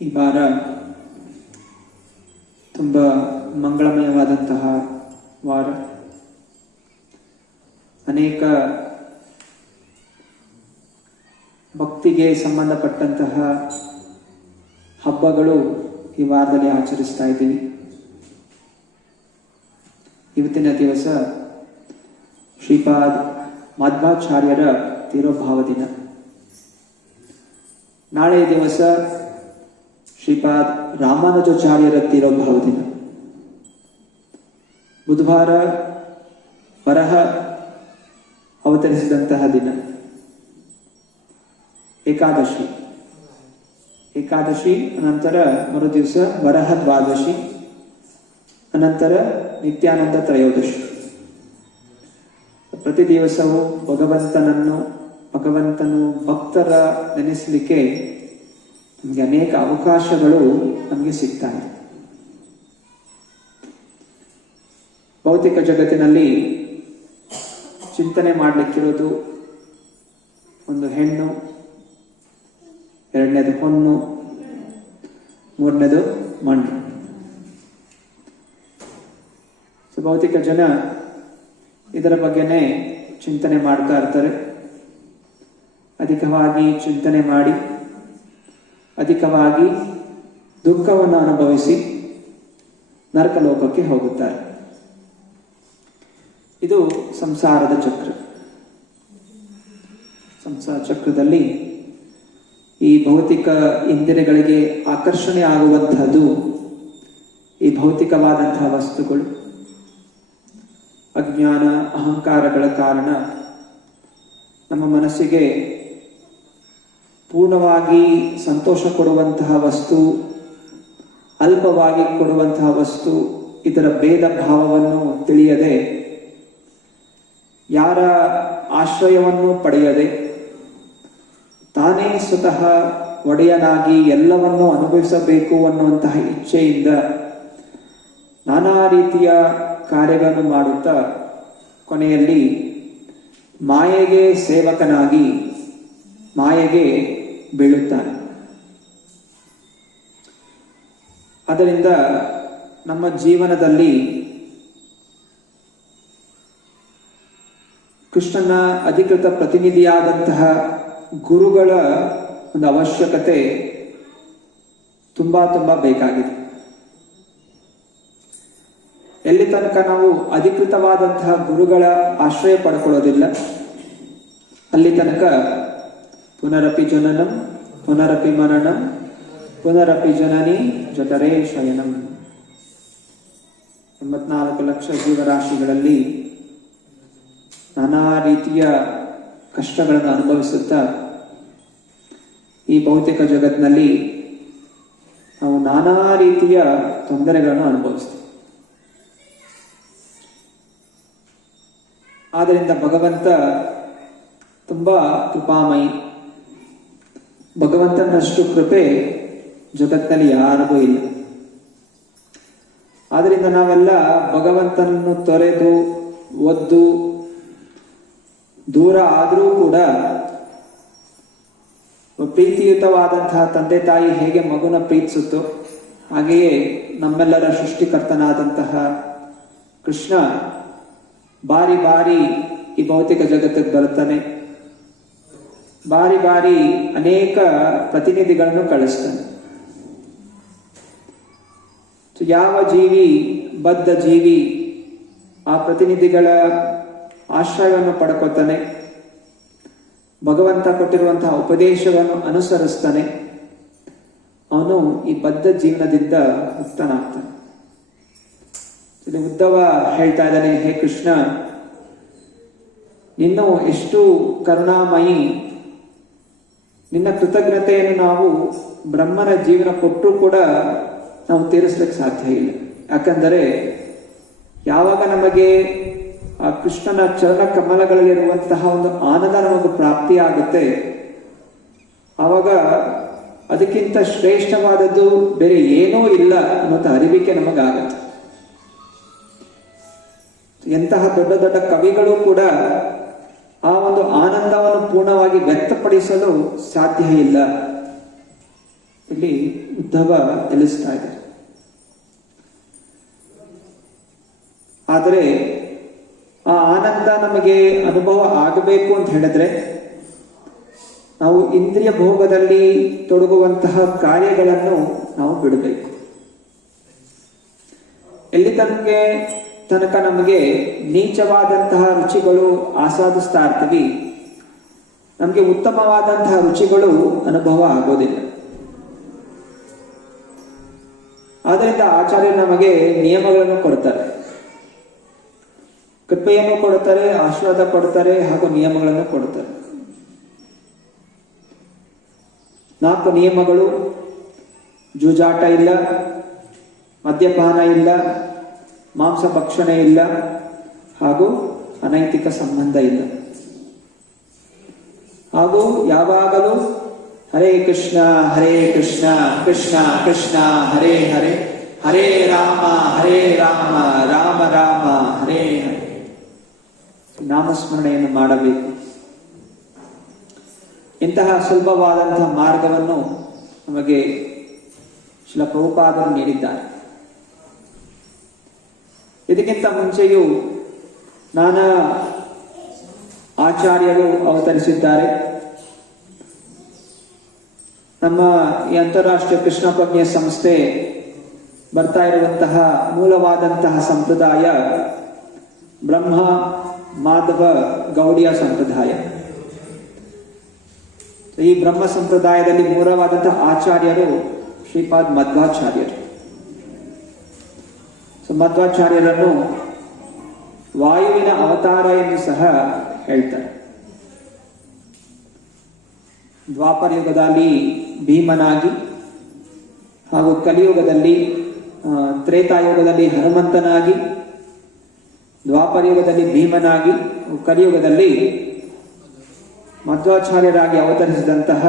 ಈ ವಾರ ತುಂಬ ಮಂಗಳಮಯವಾದಂತಹ ವಾರ. ಅನೇಕ ಭಕ್ತಿಗೆ ಸಂಬಂಧಪಟ್ಟಂತಹ ಹಬ್ಬಗಳು ಈ ವಾರದಲ್ಲಿ ಆಚರಿಸ್ತಾ ಇದ್ದೀವಿ. ಇವತ್ತಿನ ದಿವಸ ಶ್ರೀಪಾದ್ ಮಧ್ವಾಚಾರ್ಯರ ತಿರೋಭಾವ ದಿನ. ನಾಳೆಯ ದಿವಸ ಶ್ರೀಪಾದ್ ರಾಮಾನುಜಾಚಾರ್ಯರ ತಿರೋಭಾವ ದಿನ. ಬುಧವಾರ ವರಹ ಅವತರಿಸಿದಂತಹ ದಿನ. ಏಕಾದಶಿ ಅನಂತರ ಮರು ದಿವಸ ವರಹ ದ್ವಾದಶಿ, ಅನಂತರ ನಿತ್ಯಾನಂದ ತ್ರಯೋದಶಿ. ಪ್ರತಿ ದಿವಸವೂ ಭಗವಂತನು ಭಕ್ತರ ನೆನೆಸಲಿಕ್ಕೆ ನಮಗೆ ಅನೇಕ ಅವಕಾಶಗಳು ನಮಗೆ ಸಿಗ್ತಾ ಇದೆ. ಭೌತಿಕ ಜಗತ್ತಿನಲ್ಲಿ ಚಿಂತನೆ ಮಾಡಲಿಕ್ಕಿರೋದು ಒಂದು ಹೆಣ್ಣು, ಎರಡನೇದು ಹೊನ್ನು, ಮೂರನೇದು ಮಣ್ಣು. ಭೌತಿಕ ಜನ ಇದರ ಬಗ್ಗೆನೇ ಚಿಂತನೆ ಮಾಡ್ತಾ ಇರ್ತಾರೆ. ಅಧಿಕವಾಗಿ ಚಿಂತನೆ ಮಾಡಿ ಅಧಿಕವಾಗಿ ದುಃಖವನ್ನು ಅನುಭವಿಸಿ ನರಕಲೋಕಕ್ಕೆ ಹೋಗುತ್ತಾರೆ. ಇದು ಸಂಸಾರದ ಚಕ್ರ. ಸಂಸಾರ ಚಕ್ರದಲ್ಲಿ ಈ ಭೌತಿಕ ಇಂದ್ರಿಯಗಳಿಗೆ ಆಕರ್ಷಣೆ ಆಗುವಂತಹದ್ದು ಈ ಭೌತಿಕವಾದಂತಹ ವಸ್ತುಗಳು. ಅಜ್ಞಾನ ಅಹಂಕಾರಗಳ ಕಾರಣ ನಮ್ಮ ಮನಸ್ಸಿಗೆ ಪೂರ್ಣವಾಗಿ ಸಂತೋಷ ಕೊಡುವಂತಹ ವಸ್ತು, ಅಲ್ಪವಾಗಿ ಕೊಡುವಂತಹ ವಸ್ತು, ಇದರ ಭೇದ ಭಾವವನ್ನು ತಿಳಿಯದೆ, ಯಾರ ಆಶ್ರಯವನ್ನು ಪಡೆಯದೆ, ತಾನೇ ಸ್ವತಃ ಒಡೆಯನಾಗಿ ಎಲ್ಲವನ್ನೂ ಅನುಭವಿಸಬೇಕು ಅನ್ನುವಂತಹ ಇಚ್ಛೆಯಿಂದ ನಾನಾ ರೀತಿಯ ಕಾರ್ಯಗಳನ್ನು ಮಾಡುತ್ತಾ ಕೊನೆಯಲ್ಲಿ ಮಾಯೆಗೆ ಸೇವಕನಾಗಿ ಮಾಯೆಗೆ ಬೀಳುತ್ತಾನೆ. ಅದರಿಂದ ನಮ್ಮ ಜೀವನದಲ್ಲಿ ಕೃಷ್ಣನ ಅಧಿಕೃತ ಪ್ರತಿನಿಧಿಯಾದಂತಹ ಗುರುಗಳ ಒಂದು ಅವಶ್ಯಕತೆ ತುಂಬಾ ಬೇಕಾಗಿದೆ. ಎಲ್ಲಿ ತನಕ ನಾವು ಅಧಿಕೃತವಾದಂತಹ ಗುರುಗಳ ಆಶ್ರಯ ಪಡ್ಕೊಳ್ಳೋದಿಲ್ಲ, ಅಲ್ಲಿ ತನಕ ಪುನರಪಿ ಜನನಂ ಪುನರಪಿ ಮರಣಂ ಪುನರಪಿ ಜನನಿ ಜಠರೇ ಶಯನಂ. 84 ಲಕ್ಷ ಜೀವರಾಶಿಗಳಲ್ಲಿ ನಾನಾ ರೀತಿಯ ಕಷ್ಟಗಳನ್ನು ಅನುಭವಿಸುತ್ತಾ ಈ ಭೌತಿಕ ಜಗತ್ತಿನಲ್ಲಿ ನಾವು ನಾನಾ ರೀತಿಯ ತೊಂದರೆಗಳನ್ನು ಅನುಭವಿಸ್ತೀವಿ. ಆದ್ದರಿಂದ ಭಗವಂತ ತುಂಬಾ ಕೃಪಾಮಯಿ. ಭಗವಂತನಷ್ಟು ಕೃಪೆ ಜಗತ್ತಿನಲ್ಲಿ ಯಾರಿಗೂ ಇಲ್ಲ. ಆದ್ದರಿಂದ ನಾವೆಲ್ಲ ಭಗವಂತನನ್ನು ತೊರೆದು ಒದ್ದು ದೂರ ಆದರೂ ಕೂಡ ಪ್ರೀತಿಯುತವಾದಂತಹ ತಂದೆ ತಾಯಿ ಹೇಗೆ ಮಗುನ ಪ್ರೀತಿಸುತ್ತೋ ಹಾಗೆಯೇ ನಮ್ಮೆಲ್ಲರ ಸೃಷ್ಟಿಕರ್ತನಾದಂತಹ ಕೃಷ್ಣ ಬಾರಿ ಈ ಭೌತಿಕ ಜಗತ್ತಿಗೆ ಬರುತ್ತಾನೆ. ಬಾರಿ ಅನೇಕ ಪ್ರತಿನಿಧಿಗಳನ್ನು ಕಳಿಸ್ತಾನೆ. ಯಾವ ಜೀವಿ, ಬದ್ಧ ಜೀವಿ ಆ ಪ್ರತಿನಿಧಿಗಳ ಆಶ್ರಯವನ್ನು ಪಡ್ಕೋತಾನೆ, ಭಗವಂತ ಕೊಟ್ಟಿರುವಂತಹ ಉಪದೇಶವನ್ನು ಅನುಸರಿಸ್ತಾನೆ, ಅವನು ಈ ಬದ್ಧ ಜೀವನದಿಂದ ಮುಕ್ತನಾಗ್ತಾನೆ. ಇಲ್ಲಿ ಉದ್ಧವ ಹೇಳ್ತಾ ಇದ್ದಾನೆ, ಹೇ ಕೃಷ್ಣ, ನಿನ್ನ ಎಷ್ಟು ಕರುಣಾಮಯಿ, ನಿನ್ನ ಕೃತಜ್ಞತೆಯನ್ನು ನಾವು ಬ್ರಹ್ಮನ ಜೀವನ ಕೊಟ್ಟರೂ ಕೂಡ ನಾವು ತೀರಿಸ್ಲಿಕ್ಕೆ ಸಾಧ್ಯ ಇಲ್ಲ. ಯಾಕಂದರೆ ಯಾವಾಗ ನಮಗೆ ಆ ಕೃಷ್ಣನ ಚರಣ ಕಮಲಗಳಲ್ಲಿರುವಂತಹ ಒಂದು ಆನಂದ ನಮಗೆ ಪ್ರಾಪ್ತಿಯಾಗುತ್ತೆ, ಆವಾಗ ಅದಕ್ಕಿಂತ ಶ್ರೇಷ್ಠವಾದದ್ದು ಬೇರೆ ಏನೂ ಇಲ್ಲ ಅನ್ನೋಂಥ ಅರಿವಿಕೆ ನಮಗಾಗತ್ತೆ. ಎಂತಹ ದೊಡ್ಡ ಕವಿಗಳು ಕೂಡ ಆ ಒಂದು ಆನಂದವನ್ನು ಪೂರ್ಣವಾಗಿ ವ್ಯಕ್ತಪಡಿಸಲು ಸಾಧ್ಯ ಇಲ್ಲ. ಇಲ್ಲಿ ಉದ್ಧವ ತಿಳಿಸ್ತಾ ಇದ್ದಾರೆ. ಆದರೆ ಆ ಆನಂದ ನಮಗೆ ಅನುಭವ ಆಗಬೇಕು ಅಂತ ಹೇಳಿದ್ರೆ ನಾವು ಇಂದ್ರಿಯ ಭೋಗದಲ್ಲಿ ತೊಡಗುವಂತಹ ಕಾರ್ಯಗಳನ್ನು ನಾವು ಬಿಡಬೇಕು. ಎಲ್ಲಿ ತನಕ ನಮಗೆ ನೀಚವಾದಂತಹ ರುಚಿಗಳು ಆಸ್ವಾದಿಸ್ತಾ ಇರ್ತೀವಿ, ನಮಗೆ ಉತ್ತಮವಾದಂತಹ ರುಚಿಗಳು ಅನುಭವ ಆಗೋದಿಲ್ಲ. ಆದ್ದರಿಂದ ಆಚಾರ್ಯರು ನಮಗೆ ನಿಯಮಗಳನ್ನು ಕೊಡ್ತಾರೆ, ಕೃಪೆಯನ್ನು ಕೊಡುತ್ತಾರೆ, ಆಶೀರ್ವಾದ ಕೊಡ್ತಾರೆ, ಹಾಗೂ ನಿಯಮಗಳನ್ನು ಕೊಡುತ್ತಾರೆ. 4 ನಿಯಮಗಳು: ಜೂಜಾಟ ಇಲ್ಲ, ಮದ್ಯಪಾನ ಇಲ್ಲ, ಮಾಂಸ ಭಕ್ಷಣೆ ಇಲ್ಲ, ಹಾಗೂ ಅನೈತಿಕ ಸಂಬಂಧ ಇಲ್ಲ. ಹಾಗೂ ಯಾವಾಗಲೂ ಹರೇ ಕೃಷ್ಣ ಕೃಷ್ಣ ಕೃಷ್ಣ ಹರೇ ಹರೇ, ಹರೇ ರಾಮ ರಾಮ ರಾಮ ಹರೇ ಹರೇ ನಾಮಸ್ಮರಣೆಯನ್ನು ಮಾಡಬೇಕು. ಇಂತಹ ಸುಲಭವಾದಂತಹ ಮಾರ್ಗವನ್ನು ನಮಗೆ ಶ್ರೀಲ ಪ್ರಭುಪಾದರು ನೀಡಿದ್ದಾರೆ. ಇದಕ್ಕಿಂತ ಮುಂಚೆಯೂ ನಾನಾ ಆಚಾರ್ಯರು ಅವತರಿಸಿದ್ದಾರೆ. ನಮ್ಮ ಈ ಅಂತಾರಾಷ್ಟ್ರೀಯ ಕೃಷ್ಣ ಪ್ರಜ್ಞೆ ಸಂಸ್ಥೆ ಬರ್ತಾ ಇರುವಂತಹ ಮೂಲವಾದಂತಹ ಸಂಪ್ರದಾಯ ಬ್ರಹ್ಮ ಮಾಧವ ಗೌಡಿಯ ಸಂಪ್ರದಾಯ. ಈ ಬ್ರಹ್ಮ ಸಂಪ್ರದಾಯದಲ್ಲಿ ಮೂಲವಾದಂತಹ ಆಚಾರ್ಯರು ಶ್ರೀಪಾದ್ ಮಧ್ವಾಚಾರ್ಯರು. ಮಧ್ವಾಚಾರ್ಯರನ್ನು ವಾಯುವಿನ ಅವತಾರ ಎಂದು ಸಹ ಹೇಳ್ತಾರೆ. ದ್ವಾಪರ ಯುಗದಲ್ಲಿ ಭೀಮನಾಗಿ, ಹಾಗೂ ಕಲಿಯುಗದಲ್ಲಿ ತ್ರೇತಾಯುಗದಲ್ಲಿ ಹನುಮಂತನಾಗಿ, ದ್ವಾಪರ ಯುಗದಲ್ಲಿ ಭೀಮನಾಗಿ, ಕಲಿಯುಗದಲ್ಲಿ ಮಧ್ವಾಚಾರ್ಯರಾಗಿ ಅವತರಿಸಿದಂತಹ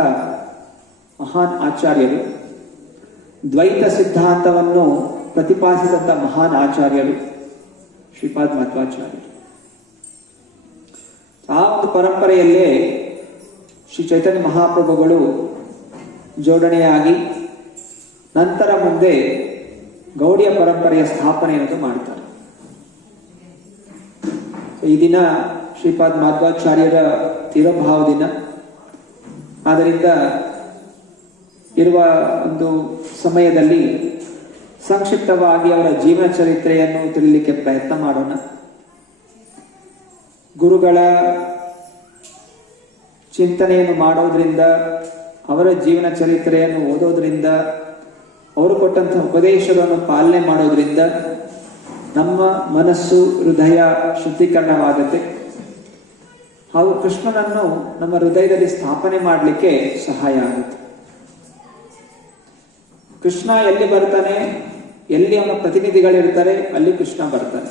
ಮಹಾನ್ ಆಚಾರ್ಯರು. ದ್ವೈತ ಸಿದ್ಧಾಂತವನ್ನು ಪ್ರತಿಪಾದಿಸಿದಂತಹ ಮಹಾನ್ ಆಚಾರ್ಯರು ಶ್ರೀಪಾದ್ ಮಧ್ವಾಚಾರ್ಯರು. ಆ ಒಂದು ಪರಂಪರೆಯಲ್ಲೇ ಶ್ರೀ ಚೈತನ್ಯ ಮಹಾಪ್ರಭುಗಳು ಜೋಡಣೆಯಾಗಿ ನಂತರ ಮುಂದೆ ಗೌಡಿಯ ಪರಂಪರೆಯ ಸ್ಥಾಪನೆಯನ್ನು ಮಾಡ್ತಾರೆ. ಈ ದಿನ ಶ್ರೀಪಾದ್ ಮಧ್ವಾಚಾರ್ಯರ ತಿರುಭಾವ ದಿನ. ಆದ್ದರಿಂದ ಇರುವ ಒಂದು ಸಮಯದಲ್ಲಿ ಸಂಕ್ಷಿಪ್ತವಾಗಿ ಅವರ ಜೀವನ ಚರಿತ್ರೆಯನ್ನು ತಿಳಿಲಿಕ್ಕೆ ಪ್ರಯತ್ನ ಮಾಡೋಣ. ಗುರುಗಳ ಚಿಂತನೆಯನ್ನು ಮಾಡೋದ್ರಿಂದ, ಅವರ ಜೀವನ ಚರಿತ್ರೆಯನ್ನು ಓದೋದ್ರಿಂದ, ಅವರು ಕೊಟ್ಟಂತಹ ಉಪದೇಶಗಳನ್ನು ಪಾಲನೆ ಮಾಡೋದ್ರಿಂದ ನಮ್ಮ ಮನಸ್ಸು ಹೃದಯ ಶುದ್ಧೀಕರಣವಾಗುತ್ತೆ. ಹಾಗೂ ಕೃಷ್ಣನನ್ನು ನಮ್ಮ ಹೃದಯದಲ್ಲಿ ಸ್ಥಾಪನೆ ಮಾಡಲಿಕ್ಕೆ ಸಹಾಯ ಆಗುತ್ತೆ. ಕೃಷ್ಣ ಎಲ್ಲಿ ಬರ್ತಾನೆ, ಎಲ್ಲಿ ಅವನ ಪ್ರತಿನಿಧಿಗಳಿರ್ತಾರೆ, ಅಲ್ಲಿ ಕೃಷ್ಣ ಬರ್ತಾನೆ.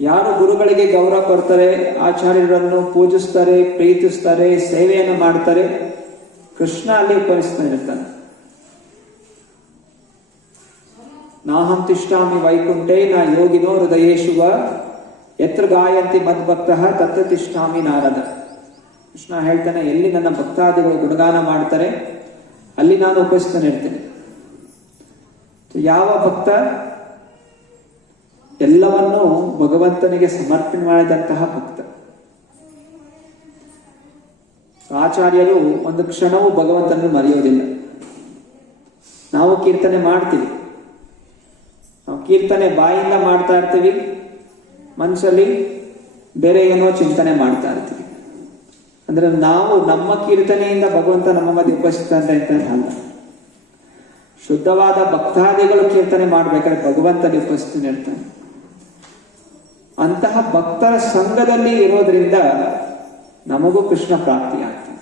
ಯಾರು ಗುರುಗಳಿಗೆ ಗೌರವ ಕೊಡ್ತಾರೆ, ಆಚಾರ್ಯರನ್ನು ಪೂಜಿಸ್ತಾರೆ, ಪ್ರೀತಿಸ್ತಾರೆ, ಸೇವೆಯನ್ನು ಮಾಡ್ತಾರೆ, ಕೃಷ್ಣ ಅಲ್ಲಿ ಉಪಸ್ಥಿತ ಇರ್ತಾನೆ. ನಾಹಂ ತಿಷ್ಠಾಮಿ ವೈಕುಂಠೆ ನ ಯೋಗಿನೋ ಹೃದಯೇಶುವ ಯತ್ರ ಗಾಯಂತಿ ಮದ್ಭಕ್ತಃ ತತ್ರ ತಿಷ್ಠಾಮಿ ನಾರದ. ಕೃಷ್ಣ ಹೇಳ್ತಾನೆ, ಎಲ್ಲಿ ನನ್ನ ಭಕ್ತಾದಿಗಳು ಗುಣಗಾನ ಮಾಡ್ತಾರೆ ಅಲ್ಲಿ ನಾನು ಉಪಸ್ಥಿತನಿರ್ತೇನೆ. ಯಾವ ಭಕ್ತ ಎಲ್ಲವನ್ನೂ ಭಗವಂತನಿಗೆ ಸಮರ್ಪಣೆ ಮಾಡಿದಂತಹ ಭಕ್ತ. ಆಚಾರ್ಯರು ಒಂದು ಕ್ಷಣವೂ ಭಗವಂತನನ್ನು ಮರೆಯೋದಿಲ್ಲ. ನಾವು ಕೀರ್ತನೆ ಮಾಡ್ತೀವಿ, ನಾವು ಕೀರ್ತನೆ ಬಾಯಿಂದ ಮಾಡ್ತಾ ಇರ್ತೀವಿ, ಮನಸ್ಸಲ್ಲಿ ಬೇರೆ ಏನೋ ಚಿಂತನೆ ಮಾಡ್ತಾ ಇರ್ತೀವಿ. ಅಂದ್ರೆ ನಾವು ನಮ್ಮ ಕೀರ್ತನೆಯಿಂದ ಭಗವಂತ ನಮ್ಮ ಮಧ್ಯೆ ಉಪಸ್ಥಿತ ಅಲ್ಲ. ಶುದ್ಧವಾದ ಭಕ್ತಾದಿಗಳು ಕೀರ್ತನೆ ಮಾಡ್ಬೇಕಾದ್ರೆ ಭಗವಂತನಿಗೆ ಉಪಸ್ಥಿತ ಇರ್ತಾನೆ. ಅಂತಹ ಭಕ್ತರ ಸಂಘದಲ್ಲಿ ಇರೋದ್ರಿಂದ ನಮಗೂ ಕೃಷ್ಣ ಪ್ರಾಪ್ತಿ ಆಗ್ತದೆ.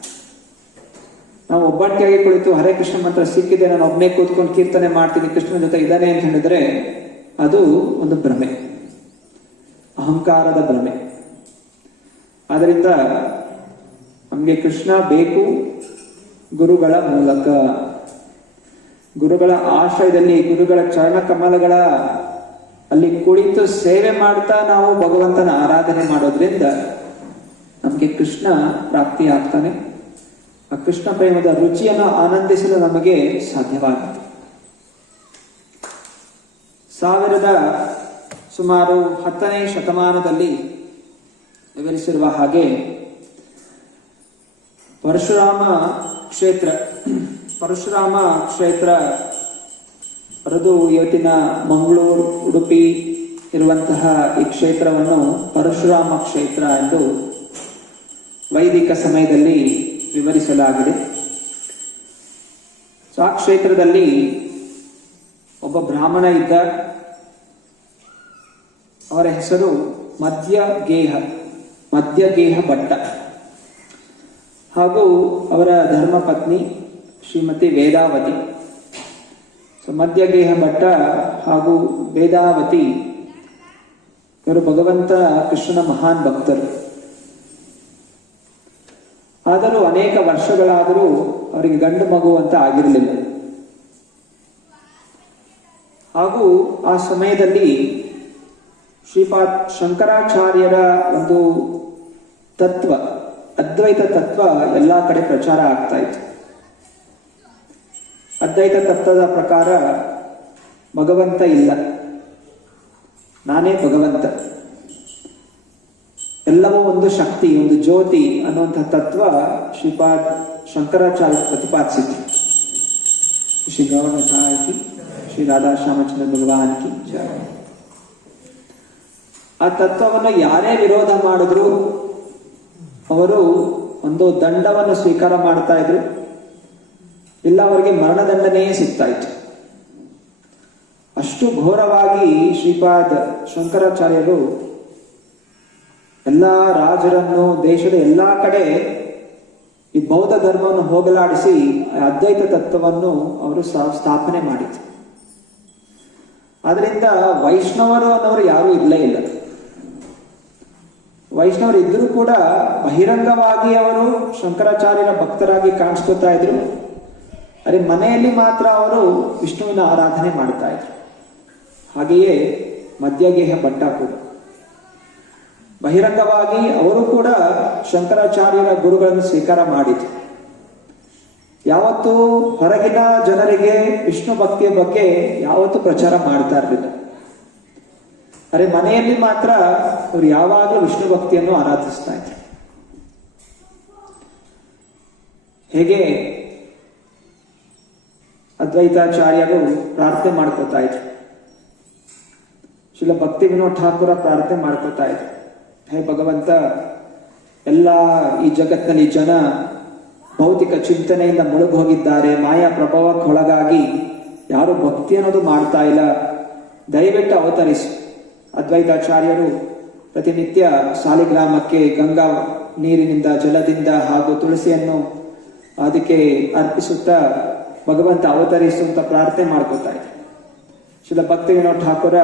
ನಾವು ಒಬ್ಬಂಟಿಯಾಗಿ ಕುಳಿತು ಹರೇ ಕೃಷ್ಣ ಮಂತ್ರ ಸಿಕ್ಕಿದೆ, ನಾನು ಒಬ್ಬನೇ ಕೂತ್ಕೊಂಡು ಕೀರ್ತನೆ ಮಾಡ್ತೀನಿ, ಕೃಷ್ಣನ ಜೊತೆ ಇದ್ದಾನೆ ಅಂತ ಹೇಳಿದ್ರೆ ಅದು ಒಂದು ಭ್ರಮೆ, ಅಹಂಕಾರದ ಭ್ರಮೆ. ಆದ್ದರಿಂದ ನಮಗೆ ಕೃಷ್ಣ ಬೇಕು ಗುರುಗಳ ಮೂಲಕ. ಗುರುಗಳ ಆಶ್ರಯದಲ್ಲಿ, ಗುರುಗಳ ಚರಣ ಕಮಲಗಳ ಅಲ್ಲಿ ಕುಳಿತು ಸೇವೆ ಮಾಡ್ತಾ ನಾವು ಭಗವಂತನ ಆರಾಧನೆ ಮಾಡೋದ್ರಿಂದ ನಮಗೆ ಕೃಷ್ಣ ಪ್ರಾಪ್ತಿ ಆಗ್ತಾನೆ. ಆ ಕೃಷ್ಣ ಪ್ರೇಮದ ರುಚಿಯನ್ನು ಆನಂದಿಸಲು ನಮಗೆ ಸಾಧ್ಯವಾಗುತ್ತೆ. ಸುಮಾರು 10ನೇ ಶತಮಾನದಲ್ಲಿ ವಿವರಿಸಿರುವ ಹಾಗೆ ಪರಶುರಾಮ ಕ್ಷೇತ್ರ ಅದು ಇವತ್ತಿನ ಮಂಗಳೂರು, ಉಡುಪಿ ಇರುವಂತಹ ಈ ಕ್ಷೇತ್ರವನ್ನು ಪರಶುರಾಮ ಕ್ಷೇತ್ರ ಎಂದು ವೈದಿಕ ಸಮಯದಲ್ಲಿ ವಿವರಿಸಲಾಗಿದೆ. ಆ ಕ್ಷೇತ್ರದಲ್ಲಿ ಒಬ್ಬ ಬ್ರಾಹ್ಮಣ ಇದ್ದ. ಅವರ ಹೆಸರು ಮಧ್ಯಗೇಹ ಭಟ್ಟ ಹಾಗೂ ಅವರ ಧರ್ಮಪತ್ನಿ ಶ್ರೀಮತಿ ವೇದಾವತಿ. ಮಧ್ಯಗೇಹ ಭಟ್ಟ ಹಾಗೂ ವೇದಾವತಿ ಇವರು ಭಗವಂತ ಕೃಷ್ಣನ ಮಹಾನ್ ಭಕ್ತರು. ಆದರೂ ಅನೇಕ ವರ್ಷಗಳಾದರೂ ಅವರಿಗೆ ಗಂಡು ಮಗು ಅಂತ ಆಗಿರಲಿಲ್ಲ. ಹಾಗೂ ಆ ಸಮಯದಲ್ಲಿ ಶ್ರೀಪಾದ್ ಶಂಕರಾಚಾರ್ಯರ ಒಂದು ತತ್ವ, ಅದ್ವೈತ ತತ್ವ ಎಲ್ಲ ಕಡೆ ಪ್ರಚಾರ ಆಗ್ತಾ ಇತ್ತು. ಅದ್ವೈತ ತತ್ವದ ಪ್ರಕಾರ ಭಗವಂತ ಇಲ್ಲ, ನಾನೇ ಭಗವಂತ, ಎಲ್ಲವೂ ಒಂದು ಶಕ್ತಿ, ಒಂದು ಜ್ಯೋತಿ ಅನ್ನುವಂಥ ತತ್ವ ಶ್ರೀಪಾದ್ ಶಂಕರಾಚಾರ್ಯ ಪ್ರತಿಪಾದಿಸಿದ್ರು. ಶ್ರೀ ಗೌರವ ಶ್ರೀ ರಾಧಾ ಶ್ಯಾಮಚಂದ್ರ ಭಗವಾನ್ ಕಿ ಜಯ. ಆ ತತ್ವವನ್ನು ಯಾರೇ ವಿರೋಧ ಮಾಡಿದ್ರು ಅವರು ಒಂದು ದಂಡವನ್ನು ಸ್ವೀಕಾರ ಮಾಡ್ತಾ ಇದ್ರು, ಇಲ್ಲ ಅವರಿಗೆ ಮರಣದಂಡನೆಯೇ ಸಿಗ್ತಾ ಇತ್ತು. ಅಷ್ಟು ಘೋರವಾಗಿ ಶ್ರೀಪಾದ್ ಶಂಕರಾಚಾರ್ಯರು ಎಲ್ಲ ರಾಜರನ್ನು ದೇಶದ ಎಲ್ಲಾ ಕಡೆ ಈ ಬೌದ್ಧ ಧರ್ಮವನ್ನು ಹೋಗಲಾಡಿಸಿ ಅದ್ವೈತ ತತ್ವವನ್ನು ಅವರು ಸ್ಥಾಪನೆ ಮಾಡಿದ್ರು. ಆದ್ರಿಂದ ವೈಷ್ಣವರು ಅನ್ನೋರು ಯಾರೂ ಇರಲೇ ಇಲ್ಲ. ವೈಷ್ಣವರು ಇದ್ರೂ ಕೂಡ ಬಹಿರಂಗವಾಗಿ ಅವರು ಶಂಕರಾಚಾರ್ಯರ ಭಕ್ತರಾಗಿ ಕಾಣಿಸ್ಕೊತಾ ಇದ್ರು. ಅರೆ ಮನೆಯಲ್ಲಿ ಮಾತ್ರ ಅವರು ವಿಷ್ಣುವಿನ ಆರಾಧನೆ ಮಾಡ್ತಾ ಇದ್ರು. ಹಾಗೆಯೇ ಮಧ್ಯಗೇಹ ಭಟ್ಟ ಕೂಡ ಬಹಿರಂಗವಾಗಿ ಅವರು ಕೂಡ ಶಂಕರಾಚಾರ್ಯರ ಗುರುಗಳನ್ನು ಸ್ವೀಕಾರ ಮಾಡಿದ್ರು. ಯಾವತ್ತೂ ಹೊರಗಿನ ಜನರಿಗೆ ವಿಷ್ಣು ಭಕ್ತಿಯ ಬಗ್ಗೆ ಯಾವತ್ತೂ ಪ್ರಚಾರ ಮಾಡ್ತಾ ಇರಲಿಲ್ಲ. ಅರೆ ಮನೆಯಲ್ಲಿ ಮಾತ್ರ ಅವರು ಯಾವಾಗಲೂ ವಿಷ್ಣು ಭಕ್ತಿಯನ್ನು ಆರಾಧಿಸ್ತಾ ಇದ್ರು. ಹೇಗೆ ಅದ್ವೈತಾಚಾರ್ಯರು ಪ್ರಾರ್ಥನೆ ಮಾಡ್ಕೋತಾ ಇದ್ರು, ಶ್ರೀಲ ಭಕ್ತಿ ವಿನೋದ್ ಠಾಕೂರ ಪ್ರಾರ್ಥನೆ ಮಾಡ್ಕೋತಾ ಇದ್ರು, ಹೇ ಭಗವಂತ, ಎಲ್ಲ ಈ ಜಗತ್ತಿನಲ್ಲಿ ಜನ ಭೌತಿಕ ಚಿಂತನೆಯಿಂದ ಮುಳುಗಿ ಹೋಗಿದ್ದಾರೆ, ಮಾಯಾ ಪ್ರಭಾವಕ್ಕೊಳಗಾಗಿ ಯಾರು ಭಕ್ತಿ ಅನ್ನೋದು ಮಾಡ್ತಾ ಇಲ್ಲ, ದಯವಿಟ್ಟು ಅವತರಿಸು. ಅದ್ವೈತಾಚಾರ್ಯರು ಪ್ರತಿನಿತ್ಯ ಸಾಲಿಗ್ರಾಮಕ್ಕೆ ಗಂಗಾ ನೀರಿನಿಂದ, ಜಲದಿಂದ ಹಾಗೂ ತುಳಸಿಯನ್ನು ಅದಕ್ಕೆ ಅರ್ಪಿಸುತ್ತಾ ಭಗವಂತ ಅವತರಿಸು ಅಂತ ಪ್ರಾರ್ಥನೆ ಮಾಡ್ಕೋತಾ ಇದ್ರು. ಶ್ರೀಲ ಭಕ್ತಿ ವಿನೋದ್ ಠಾಕೂರ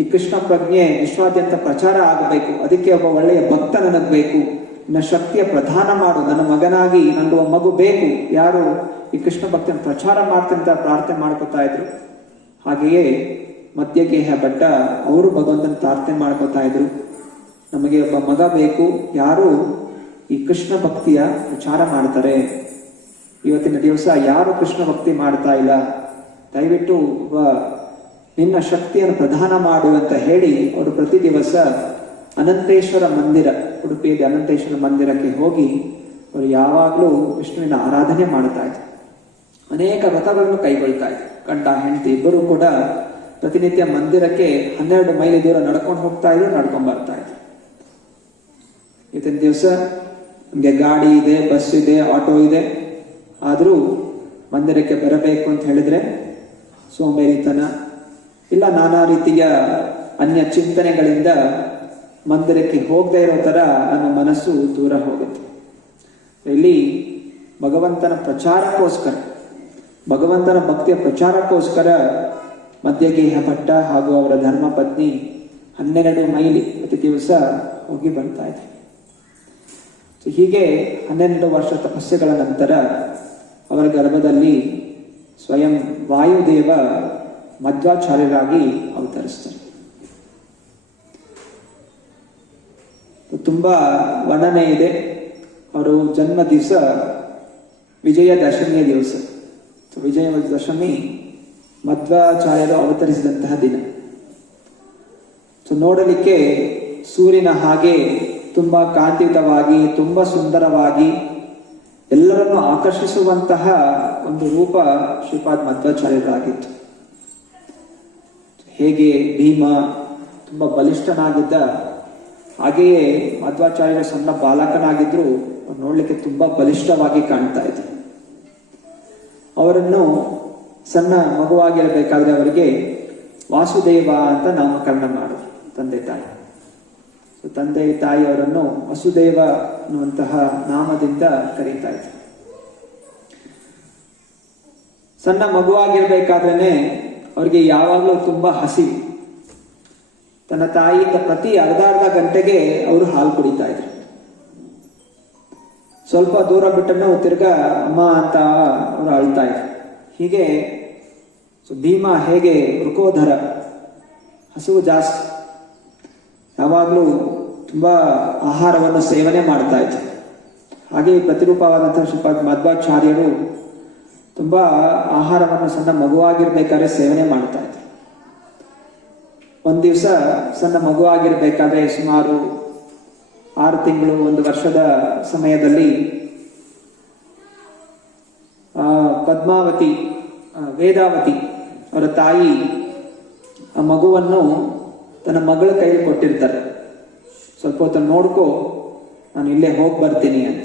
ಈ ಕೃಷ್ಣ ಪ್ರಜ್ಞೆ ವಿಶ್ವಾದ್ಯಂತ ಪ್ರಚಾರ ಆಗಬೇಕು, ಅದಕ್ಕೆ ಒಬ್ಬ ಒಳ್ಳೆಯ ಭಕ್ತ ನನಗೆ ಬೇಕು, ನನ್ನ ಶಕ್ತಿಯ ಪ್ರಧಾನ ಮಾಡು, ನನ್ನ ಮಗನಾಗಿ ನನಗೆ ಮಗು ಬೇಕು, ಯಾರು ಈ ಕೃಷ್ಣ ಭಕ್ತಿಯನ್ನು ಪ್ರಚಾರ ಮಾಡ್ತಂತ ಪ್ರಾರ್ಥನೆ ಮಾಡ್ಕೋತಾ ಇದ್ರು. ಹಾಗೆಯೇ ಮಧ್ಯಗೇಹ ಭಟ್ಟ ಅವರು ಭಗವಂತನ ಪ್ರಾರ್ಥನೆ ಮಾಡ್ಕೋತಾ ಇದ್ರು, ನಮಗೆ ಒಬ್ಬ ಮಗ ಬೇಕು, ಯಾರು ಈ ಕೃಷ್ಣ ಭಕ್ತಿಯ ಪ್ರಚಾರ ಮಾಡ್ತಾರೆ. ಇವತ್ತಿನ ದಿವಸ ಯಾರು ಕೃಷ್ಣ ಭಕ್ತಿ ಮಾಡ್ತಾ ಇಲ್ಲ, ದಯವಿಟ್ಟು ನಿನ್ನ ಶಕ್ತಿಯನ್ನು ಪ್ರದಾನ ಮಾಡು ಅಂತ ಹೇಳಿ ಅವರು ಪ್ರತಿ ದಿವಸ ಅನಂತೇಶ್ವರ ಮಂದಿರ, ಉಡುಪಿಯಲ್ಲಿ ಅನಂತೇಶ್ವರ ಮಂದಿರಕ್ಕೆ ಹೋಗಿ ಅವರು ಯಾವಾಗಲೂ ವಿಷ್ಣುವಿನ ಆರಾಧನೆ ಮಾಡ್ತಾ ಇದ್ರು. ಅನೇಕ ವ್ರತಗಳನ್ನು ಕೈಗೊಳ್ತಾ ಇದ್ರು. ಗಂಡ ಹೆಂಡತಿ ಇಬ್ಬರು ಕೂಡ ಪ್ರತಿನಿತ್ಯ ಮಂದಿರಕ್ಕೆ 12 ಮೈಲಿ ದೂರ ನಡ್ಕೊಂಡು ಹೋಗ್ತಾ ಇದ್ರು, ನಡ್ಕೊಂಡ್ ಬರ್ತಾ ಇದ್ರು. ಇವತ್ತಿನ ದಿವಸ ನಮಗೆ ಗಾಡಿ ಇದೆ, ಬಸ್ ಇದೆ, ಆಟೋ ಇದೆ, ಆದರೂ ಮಂದಿರಕ್ಕೆ ಬರಬೇಕು ಅಂತ ಹೇಳಿದ್ರೆ ಸೋಂಬೇರಿತನ ಇಲ್ಲ ನಾನಾ ರೀತಿಯ ಅನ್ಯ ಚಿಂತನೆಗಳಿಂದ ಮಂದಿರಕ್ಕೆ ಹೋಗದೇ ಇರೋ ತರ ನಮ್ಮ ಮನಸ್ಸು ದೂರ ಹೋಗುತ್ತೆ. ಇಲ್ಲಿ ಭಗವಂತನ ಪ್ರಚಾರಕ್ಕೋಸ್ಕರ, ಭಗವಂತನ ಭಕ್ತಿಯ ಪ್ರಚಾರಕ್ಕೋಸ್ಕರ ಮಧ್ಯಗೇಹ ಭಟ್ಟ ಹಾಗೂ ಅವರ ಧರ್ಮ ಪತ್ನಿ 12 ಮೈಲಿ ಪ್ರತಿ ದಿವಸ ಹೋಗಿ ಬರ್ತಾ ಇದ್ರು. ಹೀಗೆ 12 ವರ್ಷ ತಪಸ್ಸೆಗಳ ನಂತರ ಅವರ ಗರ್ಭದಲ್ಲಿ ಸ್ವಯಂ ವಾಯುದೇವ ಮಧ್ವಾಚಾರ್ಯರಾಗಿ ಅವತರಿಸ್ತಾರೆ. ತುಂಬಾ ವರ್ಣನೆ ಇದೆ. ಅವರು ಜನ್ಮ ದಿವಸ ವಿಜಯದಶಮಿಯ ದಿವಸ. ವಿಜಯದಶಮಿ ಮಧ್ವಾಚಾರ್ಯರು ಅವತರಿಸಿದಂತಹ ದಿನ. ನೋಡಲಿಕ್ಕೆ ಸೂರ್ಯನ ಹಾಗೆ ತುಂಬಾ ಕಾಂತಿಯುತವಾಗಿ, ತುಂಬಾ ಸುಂದರವಾಗಿ, ಎಲ್ಲರನ್ನು ಆಕರ್ಷಿಸುವಂತಹ ಒಂದು ರೂಪ ಶ್ರೀಪಾದ್ ಮಧ್ವಾಚಾರ್ಯರಾಗಿತ್ತು. ಹೇಗೆ ಭೀಮ ತುಂಬಾ ಬಲಿಷ್ಠನಾಗಿದ್ದ, ಹಾಗೆಯೇ ಮಧ್ವಾಚಾರ್ಯರು ಸಣ್ಣ ಬಾಲಕನಾಗಿದ್ರು ನೋಡ್ಲಿಕ್ಕೆ ತುಂಬಾ ಬಲಿಷ್ಠವಾಗಿ ಕಾಣ್ತಾ ಇದ್ರು. ಅವರನ್ನು ಸಣ್ಣ ಮಗುವಾಗಿರಬೇಕಾದ್ರೆ ಅವರಿಗೆ ವಾಸುದೇವ ಅಂತ ನಾಮಕರಣ ಮಾಡಿದ್ರು ತಂದೆ ತಾಯಿ. ತಂದೆ ತಾಯಿ ಅವರನ್ನು ವಸುದೇವ ಅನ್ನುವಂತಹ ನಾಮದಿಂದ ಕರೀತಾ ಇದ್ರು. ಸಣ್ಣ ಮಗುವಾಗಿರ್ಬೇಕಾದ್ರೇನೆ ಅವ್ರಿಗೆ ಯಾವಾಗಲೂ ತುಂಬಾ ಹಸಿವು. ತನ್ನ ತಾಯಿಯಿಂದ ಪ್ರತಿ ಅರ್ಧ ಗಂಟೆಗೆ ಅವರು ಹಾಲು ಕುಡಿತಾ ಇದ್ರು. ಸ್ವಲ್ಪ ದೂರ ಬಿಟ್ಟನ್ನು ತಿರ್ಗಾ ಅಮ್ಮ ಅಂತ ಅವರು ಅಳ್ತಾ ಇದ್ರು. ಹೀಗೆ ಭೀಮ ಹೇಗೆ ವೃಕೋಧರ, ಹಸಿವು ಜಾಸ್ತಿ, ಯಾವಾಗಲೂ ತುಂಬಾ ಆಹಾರವನ್ನು ಸೇವನೆ ಮಾಡ್ತಾ ಇದ್ರು. ಹಾಗೆ ಪ್ರತಿರೂಪವಾದಂತಹ ಶ್ರೀಪಾದ್ ಮಧ್ವಾಚಾರ್ಯರು ತುಂಬಾ ಆಹಾರವನ್ನು ಸಣ್ಣ ಮಗುವಾಗಿರ್ಬೇಕಾದ್ರೆ ಸೇವನೆ ಮಾಡ್ತಾ ಇದ್ರು. ಒಂದ್ ದಿವಸ ಸಣ್ಣ ಮಗುವಾಗಿರ್ಬೇಕಾದ್ರೆ ಸುಮಾರು 6 ತಿಂಗಳು 1 ವರ್ಷದ ಸಮಯದಲ್ಲಿ ಪದ್ಮಾವತಿ, ವೇದಾವತಿ ಅವರ ತಾಯಿ ಆ ಮಗುವನ್ನು ತನ್ನ ಮಗಳ ಕೈಲಿ ಕೊಟ್ಟಿರ್ತಾರೆ. ಸ್ವಲ್ಪ ಹೊತ್ತು ನೋಡ್ಕೋ, ನಾನು ಇಲ್ಲೇ ಹೋಗಿ ಬರ್ತೀನಿ ಅಂತ.